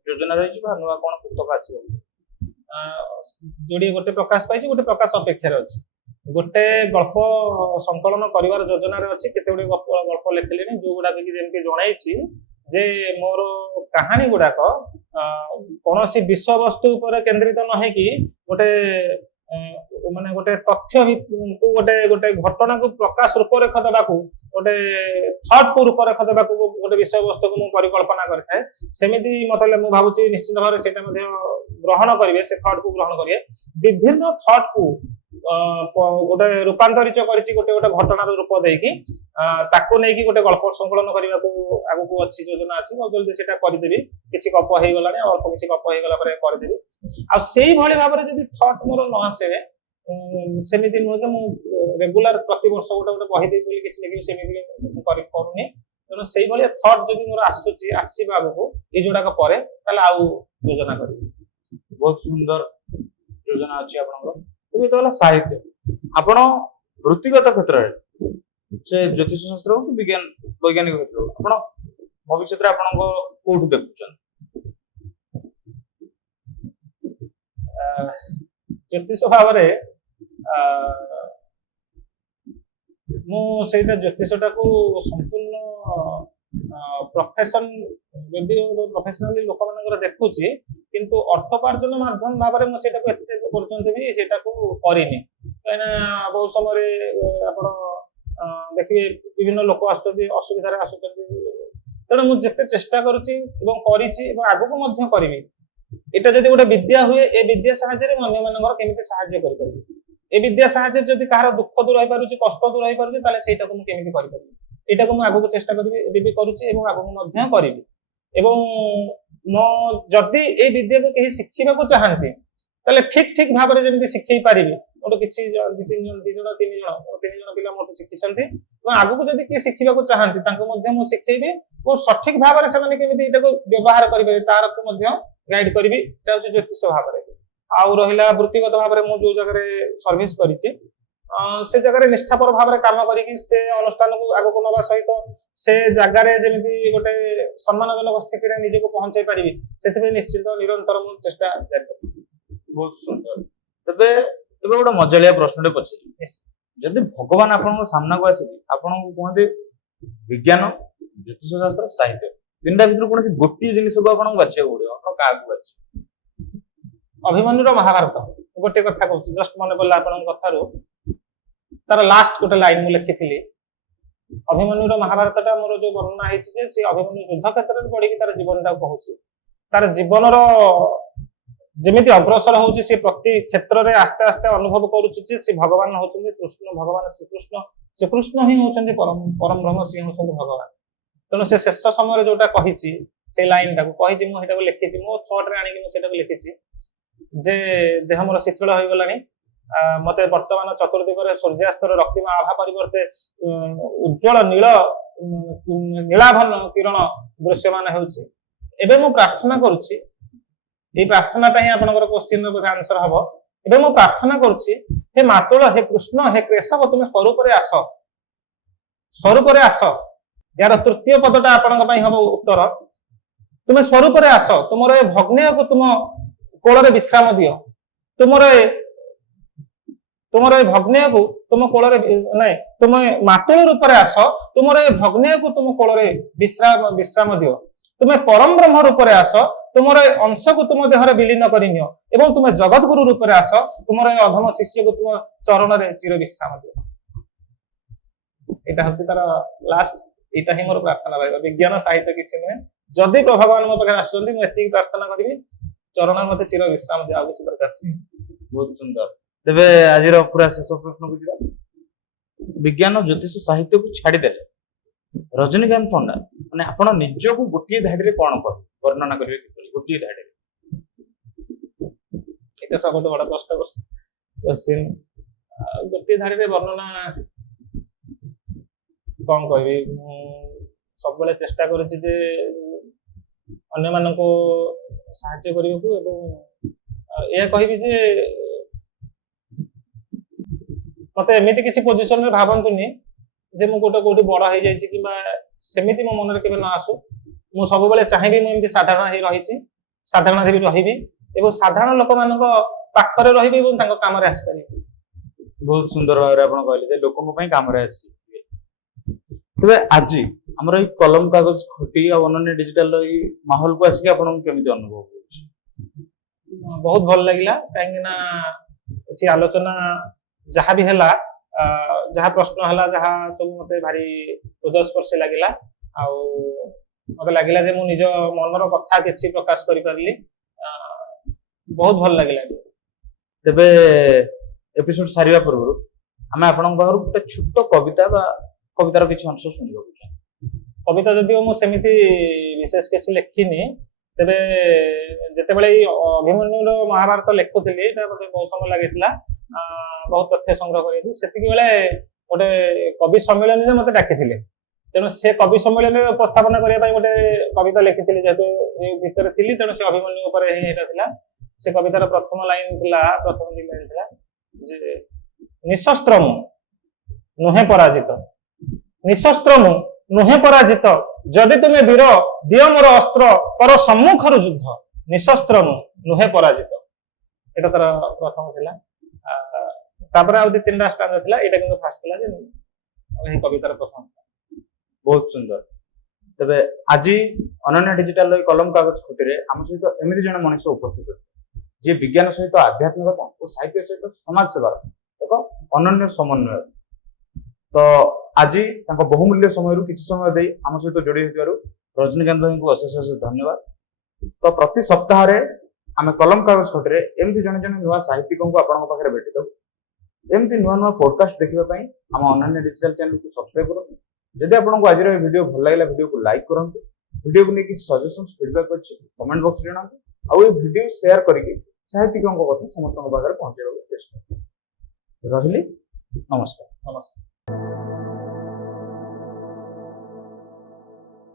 ଯୋଜନା ରହିଛି ବା ନୂଆ କଣ ପୁସ୍ତକ ଆସିବ? ଯୋଡିଏ ଗୋଟେ ପ୍ରକାଶ ପାଇଛି, ଗୋଟେ ପ୍ରକାଶ ଅପେକ୍ଷାରେ ଅଛି। ଗୋଟେ ଗଳ୍ପ ସଂକଳନ କରିବାର ଯୋଜନାରେ ଅଛି, କେତେ ଗୁଡିଏ ଗଳ୍ପ ଲେଖିଲେଣି, ଯୋଉଗୁଡାକ କି ଯେମିତି ଜଣାଇଛି ଯେ ମୋର କାହାଣୀ ଗୁଡାକ କୌଣସି ବିଷୟବସ୍ତୁ ଉପରେ କେନ୍ଦ୍ରିତ ନ ହେଇକି ଗୋଟେ ମାନେ ଗୋଟେ ତଥ୍ୟ ଗୋଟେ ଘଟଣାକୁ ପ୍ରକାଶ ରୂପରେଖ ଦେବାକୁ, ଗୋଟେ ଥଟ୍ କୁ ରୂପରେଖ ଦେବାକୁ ଗୋଟେ ବିଷୟବସ୍ତୁକୁ ମୁଁ ପରିକଳ୍ପନା କରିଥାଏ। ସେମିତି ମତେ ମୁଁ ଭାବୁଛି ନିଶ୍ଚିତ ଭାବରେ ସେଇଟା ମଧ୍ୟ ଗ୍ରହଣ କରିବେ, ସେ ଥଟ୍ କୁ ଗ୍ରହଣ କରିବେ, ବିଭିନ୍ନ ଥଟ୍ କୁ ଗୋଟେ ରୂପାନ୍ତରିତ କରିଛି ଗୋଟେ ଘଟଣାର ରୂପ ଦେଇକି, ତାକୁ ନେଇକି ଗୋଟେ ଗଳ୍ପ ସଂକଳନ କରିବାକୁ ଆଗକୁ ଅଛି, ଯୋଜନା ଅଛି। ମୁଁ ଜଲ୍ଦି ସେଇଟା କରିଦେବି, କିଛି ଗପ ହେଇଗଲାଣି, ଆଉ ଅଳ୍ପ କିଛି ଗପ ହେଇଗଲା ପରେ କରିଦେବି। ଆଉ ସେଇଭଳି ଭାବରେ ଯଦି ଥଟ୍ ମୋର ନ ଆସେ, ସେମିତି ନୁହେଁ ଯେ ମୁଁ ରେଗୁଲାର ପ୍ରତିବର୍ଷ ଗୋଟେ ବହି ଦେବି ବୋଲି କିଛି ଲେଖିବି, ସେମିତି ମୁଁ କରିପାରୁନି। ତେଣୁ ସେଇଭଳିଆ ଥଟ୍ ଯଦି ମୋର ଆସିବ ଆଗକୁ ଏଇ ଯୋଉଟାକ ପରେ, ତାହେଲେ ଆଉ ଯୋଜନା କରିବି। ବହୁତ ସୁନ୍ଦର ଯୋଜନା ଅଛି ଆପଣଙ୍କର। ଏବେ ତ ହେଲା ସାହିତ୍ୟ, ଆପଣ ବୃତ୍ତିଗତ କ୍ଷେତ୍ରରେ ସେ ଜ୍ୟୋତିଷ ଶାସ୍ତ୍ର ହଉ କି ବୈଜ୍ଞାନିକ କ୍ଷେତ୍ର ହଉ, ଆପଣ ଭବିଷ୍ୟତରେ ଆପଣଙ୍କ କୋଉଠୁ ଦେଖୁଛନ୍ତି? ଜ୍ୟୋତିଷ ଭାବରେ ମୁଁ ସେଇଟା ଜ୍ୟୋତିଷଟାକୁ ସମ୍ପୂର୍ଣ୍ଣ ପ୍ରଫେସନ, ଯଦିଓ ପ୍ରଫେସନାଲି ଲୋକମାନଙ୍କର ଦେଖୁଛି, କିନ୍ତୁ ଅର୍ଥୋପାର୍ଜନ ମାଧ୍ୟମ ଭାବରେ ମୁଁ ସେଇଟାକୁ ଏତେ ପର୍ଯ୍ୟନ୍ତ ବି ସେଇଟାକୁ କରିନି। କାହିଁକିନା ବହୁତ ସମୟରେ ଆପଣ ଦେଖିବେ ବିଭିନ୍ନ ଲୋକ ଆସୁଛନ୍ତି, ଅସୁବିଧାରେ ଆସୁଛନ୍ତି। ତେଣୁ ମୁଁ ଯେତେ ଚେଷ୍ଟା କରୁଛି ଏବଂ କରିଛି ଏବଂ ଆଗକୁ ମଧ୍ୟ କରିବି, ଏଇଟା ଯଦି ଗୋଟେ ବିଦ୍ୟା ହୁଏ, ଏ ବିଦ୍ୟା ସାହାଯ୍ୟରେ ମୁଁ ଅନ୍ୟମାନଙ୍କର କେମିତି ସାହାଯ୍ୟ କରିପାରିବି, ଏ ବିଦ୍ୟା ସାହାଯ୍ୟରେ ଯଦି କାହାର ଦୁଃଖ ଦୂର ହେଇପାରୁଛି, କଷ୍ଟ ଦୂର ହେଇପାରୁଛି, ତାହେଲେ ସେଇଟାକୁ ମୁଁ କେମିତି କରିପାରିବି, ଏଇଟାକୁ ମୁଁ ଆଗକୁ ଚେଷ୍ଟା କରିବି, ଏବେ ବି କରୁଛି ଏବଂ ଆଗକୁ ମଧ୍ୟ କରିବି। ଏବଂ ମୁଁ ଯଦି ଏଇ ବିଦ୍ୟାକୁ କେହି ଶିଖିବାକୁ ଚାହାନ୍ତି, ତାହେଲେ ଠିକ ଭାବରେ ଯେମିତି ଶିଖେଇ ପାରିବି। ମୋର କିଛି ତିନି ଜଣ ପିଲା ମୋଠୁ ଶିଖିଛନ୍ତି, ଏବଂ ଆଗକୁ ଯଦି କିଏ ଶିଖିବାକୁ ଚାହାନ୍ତି ତାଙ୍କୁ ମଧ୍ୟ ମୁଁ ଶିଖେଇବି, ଓ ସଠିକ ଭାବରେ ସେମାନେ କେମିତି ଏଇଟାକୁ ବ୍ୟବହାର କରିପାରିବେ ତାରକୁ ମଧ୍ୟ ଗାଇଡ କରିବି। ଏଇଟା ହଉଛି ଜ୍ୟୋତିଷ ଭାବରେ। ଆଉ ରହିଲା ବୃତ୍ତିଗତ ଭାବରେ ମୁଁ ଯୋଉ ଜାଗାରେ ସର୍ଭିସ କରିଛି, ସେ ଜାଗାରେ ନିଷ୍ଠାପର ଭାବରେ କାମ କରିକି ସେ ଅନୁଷ୍ଠାନକୁ ଆଗକୁ ନବା ସହିତ ସେ ଜାଗାରେ ଯେମିତି ଗୋଟେ ସମ୍ମାନଜନକ ସ୍ଥିତିରେ ନିଜକୁ ପହଞ୍ଚାଇ ପାରିବି, ସେଥିପାଇଁ ନିଶ୍ଚିତ ନିରନ୍ତର ମୁଁ ଚେଷ୍ଟା ଜାରି କରିବି। ବହୁତ ସୁନ୍ଦର। ତେବେ ଗୋଟେ ମଜାଳିଆ ପ୍ରଶ୍ନଟେ ପଚାରିବି, ଯଦି ଭଗବାନ ଆପଣଙ୍କ ସାମ୍ନାକୁ ଆସିକି ଆପଣଙ୍କୁ କୁହନ୍ତି ବିଜ୍ଞାନ, ଜ୍ୟୋତିଷ ଶାସ୍ତ୍ର, ସାହିତ୍ୟ, ତିନିଟା ଭିତରୁ କୌଣସି ଗୋଟିଏ ଜିନିଷକୁ ଆପଣଙ୍କୁ ବାଛିବାକୁ ପଡିବ, ଆପଣ କାହାକୁ ବାଛିବେ? ଅଭିମନ୍ୟୁର ମହାଭାରତ। ଗୋଟେ କଥା କହୁଛି, ଜଷ୍ଟ ମନେ ପଡିଲା ଆପଣଙ୍କ କଥାରୁ, ତାର ଲାଷ୍ଟ ଗୋଟେ ଲାଇନ ମୁଁ ଲେଖିଥିଲି। ଅଭିମନ୍ୟୁର ମହାଭାରତଟା ମୋର ଯୋଉ ବର୍ଣ୍ଣନା ହେଇଛି ଯେ ସେ ଅଭିମନ୍ୟୁ ଯୁଦ୍ଧ କ୍ଷେତ୍ରରେ ପଡିକି ତାର ଜୀବନଟାକୁ କହୁଛି, ତାର ଜୀବନର ଯେମିତି ଅଗ୍ରସର ହଉଛି, ସେ ପ୍ରତି କ୍ଷେତ୍ରରେ ଆସ୍ତେ ଆସ୍ତେ ଅନୁଭବ କରୁଛି ଯେ ସେ ଭଗବାନ ହଉଛନ୍ତି କୃଷ୍ଣ, ଭଗବାନ ଶ୍ରୀକୃଷ୍ଣ ହିଁ ହଉଛନ୍ତି ପରମ ବ୍ରହ୍ମ, ସିଏ ହଉଛନ୍ତି ଭଗବାନ। ତେଣୁ ସେ ଶେଷ ସମୟରେ ଯୋଉଟା କହିଛି, ସେଇ ଲାଇନଟାକୁ କହିଛି, ମୁଁ ସେଇଟାକୁ ଲେଖିଛି, ମୋ ଥଟରେ ଆଣିକି ମୁଁ ସେଇଟାକୁ ଲିଖିଛି ଯେ ଦେହ ମୋର ଶିଥିଳ ହୋଇଗଲାଣି, ମତେ ବର୍ତ୍ତମାନ ଚତୁର୍ଦିଗରେ ସୂର୍ଯ୍ୟାସ୍ତର ରକ୍ତିମ ଆଭା ପରିବର୍ତ୍ତେ ଉଜ୍ଜଳ ନୀଳାଭନ କିରଣ ଦୃଶ୍ୟମାନ ହେଉଛି। ଏବେ ମୁଁ ପ୍ରାର୍ଥନା କରୁଛି, ଏଇ ପ୍ରାର୍ଥନାଟା ହିଁ ଆପଣଙ୍କର କ୍ୱେଶ୍ଚିନର ବୋଧେ ଆନ୍ସର ହବ। ଏବେ ମୁଁ ପ୍ରାର୍ଥନା କରୁଛି, ହେ ମାତୁଳ, ହେ କୃଷ୍ଣ, ହେ କେଶବ, ତୁମେ ସ୍ୱରୂପରେ ଆସ, ସ୍ୱରୂପରେ ଆସ। ଏହାର ତୃତୀୟ ପଦଟା ଆପଣଙ୍କ ପାଇଁ ହବ ଉତ୍ତର। ତୁମେ ସ୍ୱରୂପରେ ଆସ, ତୁମର ଏ ଭଗ୍ନେୟକୁ ତୁମ କୋଳରେ ବିଶ୍ରାମ ଦିଅ, ତୁମର ତୁମର ଏ ଭଗ୍ନେୟକୁ ତୁମ କୋଳରେ ନାଇଁ ତୁମେ ମାତୃ ରୂପରେ ଆସ, ତୁମର ଏ ଭଗ୍ନେୟକୁ ତୁମ କୋଳରେ ବିଶ୍ରାମ ଦିଅ। ତୁମେ ପରମ ବ୍ରହ୍ମ ରୂପରେ ଆସ, ତୁମର ଏ ଅଂଶକୁ ତୁମ ଦେହରେ ବିଲୀନ କରିନିଅ ଏବଂ ତୁମେ ଜଗତଗୁରୁ ରୂପରେ ଆସ, ତୁମର ଏ ଅଧମ ଶିଷ୍ୟକୁ ତୁମ ଚରଣରେ ଚିର ବିଶ୍ରାମ ଦିଅ। ଏଇଟା ହଉଛି ତାର ଲାଷ୍ଟ। ଏଇଟା ହିଁ ମୋର ପ୍ରାର୍ଥନା ରହିବ। ବିଜ୍ଞାନ ସାହିତ୍ୟ କିଛି ନୁହେଁ। ଯଦି ଭଗବାନ ମୋ ପାଖରେ ଆସୁଛନ୍ତି ମୁଁ ଏତିକି ପ୍ରାର୍ଥନା କରିବି, ଚରଣରେ ମତେ ଚିର ବିଶ୍ରାମ ଦିଅ, ଆଉ କିଛି ଦରକାର ନାହିଁ। ବହୁତ ସୁନ୍ଦର। ତେବେ ଆଜିର ପୁରା ଶେଷ ପ୍ରଶ୍ନକୁ ଯିବା। ବିଜ୍ଞାନ ଜ୍ୟୋତିଷ ସାହିତ୍ୟକୁ ଛାଡ଼ିଦେଲେ ରଜନୀକାନ୍ତ ପଣ୍ଡା ମାନେ ଆପଣ ନିଜକୁ ଗୋଟିଏ ଧାଡିରେ କଣ କହିବେ, ବର୍ଣ୍ଣନା କରିବେ କିପରି ଗୋଟିଏ ଧାଡିରେ? ଏଇଟା ସବୁଠୁ ବଡ କଷ୍ଟ କୋଶ୍ଚିନ୍। ଗୋଟିଏ ଧାଡିରେ ବର୍ଣ୍ଣନା କଣ କହିବି? ମୁଁ ସବୁବେଳେ ଚେଷ୍ଟା କରୁଛି ଯେ ଅନ୍ୟମାନଙ୍କୁ ସାହାଯ୍ୟ କରିବାକୁ ଏବଂ ଏହା କହିବି ଯେ ମତେ ଏମିତି କିଛି ପୋଜିସନରେ ଭାବନ୍ତୁନି ଯେ ମୁଁ କୋଉଠି ବଡ ହେଇଯାଇଛି କିମ୍ବା ସେମିତି ମୋ ମନରେ କେବେ ନ ଆସୁ। ମୁଁ ସବୁବେଳେ ଚାହିଁବି ମୁଁ ଏମିତି ସାଧାରଣ ହେଇ ରହିଛି, ସାଧାରଣ ହେଇ ରହିବି ଏବଂ ସାଧାରଣ ଲୋକମାନଙ୍କ ପାଖରେ ରହିବି ଏବଂ ତାଙ୍କ କାମରେ ଆସିପାରିବି। ବହୁତ ସୁନ୍ଦର ଭାବରେ ଆପଣ କହିଲେ ଯେ ଲୋକଙ୍କ ପାଇଁ କାମରେ ଆସିବେ। ତେବେ ଆଜି ଆମର ଏଇ କଲମ କାଗଜ ଖଟି ଆଉ ଅନନ୍ୟ ଡିଜିଟାଲ ଏଇ ମାହୋଲକୁ ଆସିକି ଆପଣଙ୍କୁ କେମିତି ଅନୁଭବ ହଉଛି? ବହୁତ ଭଲ ଲାଗିଲା, କାହିଁକି ନା ଏଠି ଆଲୋଚନା ଯାହା ବି ହେଲା, ଯାହା ପ୍ରଶ୍ନ ହେଲା, ଯାହା ସବୁ ମତେ ଭାରି ହୃଦୟସ୍ପର୍ଶୀ ଲାଗିଲା। ଆଉ ମତେ ଲାଗିଲା ଯେ ମୁଁ ନିଜ ମନର କଥା କିଛି ପ୍ରକାଶ କରିପାରିଲି। ବହୁତ ଭଲ ଲାଗିଲା। ତେବେ ଏପିସୋଡ ସାରିବା ପୂର୍ବରୁ ଆମେ ଆପଣଙ୍କ ପାଖରୁ ଗୋଟେ ଛୋଟ କବିତା ବା କବିତାର କିଛି ଅଂଶ ଶୁଣିବାକୁ ଚାହେଁ। କବିତା ଯଦିଓ ମୁଁ ସେମିତି ବିଶେଷ କିଛି ଲେଖିନି, ତେବେ ଯେତେବେଳେ ଏଇ ଅଭିମନ୍ୟୁର ମହାଭାରତ ଲେଖୁଥିଲି, ଏଇଟା ମତେ ବହୁତ ସମୟ ଲାଗିଥିଲା, ବହୁତ ତଥ୍ୟ ସଂଗ୍ରହ କରିଥିଲି। ସେତିକି ବେଳେ ଗୋଟେ କବି ସମ୍ମିଳନୀରେ ମତେ ଡାକିଥିଲେ, ତେଣୁ ସେ କବି ସମ୍ମିଳନୀରେ ଉପସ୍ଥାପନା କରିବା ପାଇଁ ଗୋଟେ କବିତା ଲେଖିଥିଲି। ଯେହେତୁ ଏ ଭିତରେ ଥିଲି, ତେଣୁ ସେ ଅଭିମନ୍ୟୁ ଉପରେ ହିଁ ଏଇଟା ଥିଲା। ସେ କବିତାର ପ୍ରଥମ ଦି ଲାଇନ ଥିଲା ଯେ ନିଶସ୍ତ୍ର ମୁଁ ନୁହେଁ ପରାଜିତ, ନିଶସ୍ତ୍ର ମୁଁ ନୁହେଁ ପରାଜିତ, ଯଦି ତୁମେ ବୀର ଦିଅ ମୋର ଅସ୍ତ୍ର, କର ସମ୍ମୁଖରୁ ଯୁଦ୍ଧ, ନିଶସ୍ତ୍ର ମୁଁ ନୁହେଁ ପରାଜିତ। ଏଇଟା ତାର ପ୍ରଥମ ଥିଲା। ତାପରେ ଆଉ 2-3ଟା ଷ୍ଟାନ୍ଜା ଥିଲା, ଏଇଟା କିନ୍ତୁ ଫାଷ୍ଟ ଥିଲା ଯେ ଏହି କବିତାର ପ୍ରଥମ। ବହୁତ ସୁନ୍ଦର। ତେବେ ଆଜି ଅନନ୍ୟ ଡିଜିଟାଲ ଏଇ କଲମ କାଗଜ ଖୁଟିରେ ଆମ ସହିତ ଏମିତି ଜଣେ ମଣିଷ ଉପସ୍ଥିତ ଅଛି ଯିଏ ବିଜ୍ଞାନ ସହିତ ଆଧ୍ୟାତ୍ମିକତା ଓ ସାହିତ୍ୟ ସହିତ ସମାଜ ସେବାର ଏକ ଅନନ୍ୟ ସମନ୍ୱୟ। ତ ଆଜି ତାଙ୍କ ବହୁମୂଲ୍ୟ ସମୟରୁ କିଛି ସମୟ ଦେଇ ଆମ ସହିତ ଯୋଡି ହୋଇଥିବାରୁ ରଜନୀକାନ୍ତ ଭାଇଙ୍କୁ ଅଶେଷ ଅଶେଷ ଧନ୍ୟବାଦ। ତ ପ୍ରତି ସପ୍ତାହରେ ଆମେ କଲମ କାଗଜ ଖଟିରେ ଏମିତି ଜଣେ ଜଣେ ନୂଆ ସାହିତ୍ୟିକଙ୍କୁ ଆପଣଙ୍କ ପାଖରେ ଭେଟିଦେବୁ। ଏମିତି ନୂଆ ନୂଆ ପଡକାଷ୍ଟ ଦେଖିବା ପାଇଁ ଆମ ଅନନ୍ୟ ଡିଜିଟାଲ ଚ୍ୟାନେଲକୁ ସବସ୍କ୍ରାଇବ କରନ୍ତୁ। ଯଦି ଆପଣଙ୍କୁ ଆଜିର ଏ ଭିଡିଓ ଭଲ ଲାଗିଲା, ଭିଡିଓକୁ ଲାଇକ୍ କରନ୍ତୁ। ଭିଡିଓକୁ ନେଇ କିଛି ସଜେସନ୍ସ ଫିଡବ୍ୟାକ୍ ଅଛି କମେଣ୍ଟ ବକ୍ସରେ ଜଣାନ୍ତୁ। ଆଉ ଏ ଭିଡିଓ ସେୟାର କରିକି ସାହିତ୍ୟିକଙ୍କ କଥା ସମସ୍ତଙ୍କ ପାଖରେ ପହଞ୍ଚାଇବାକୁ ଚେଷ୍ଟା କରନ୍ତୁ। ରହିଲି, ନମସ୍କାର। ନମସ୍କାର।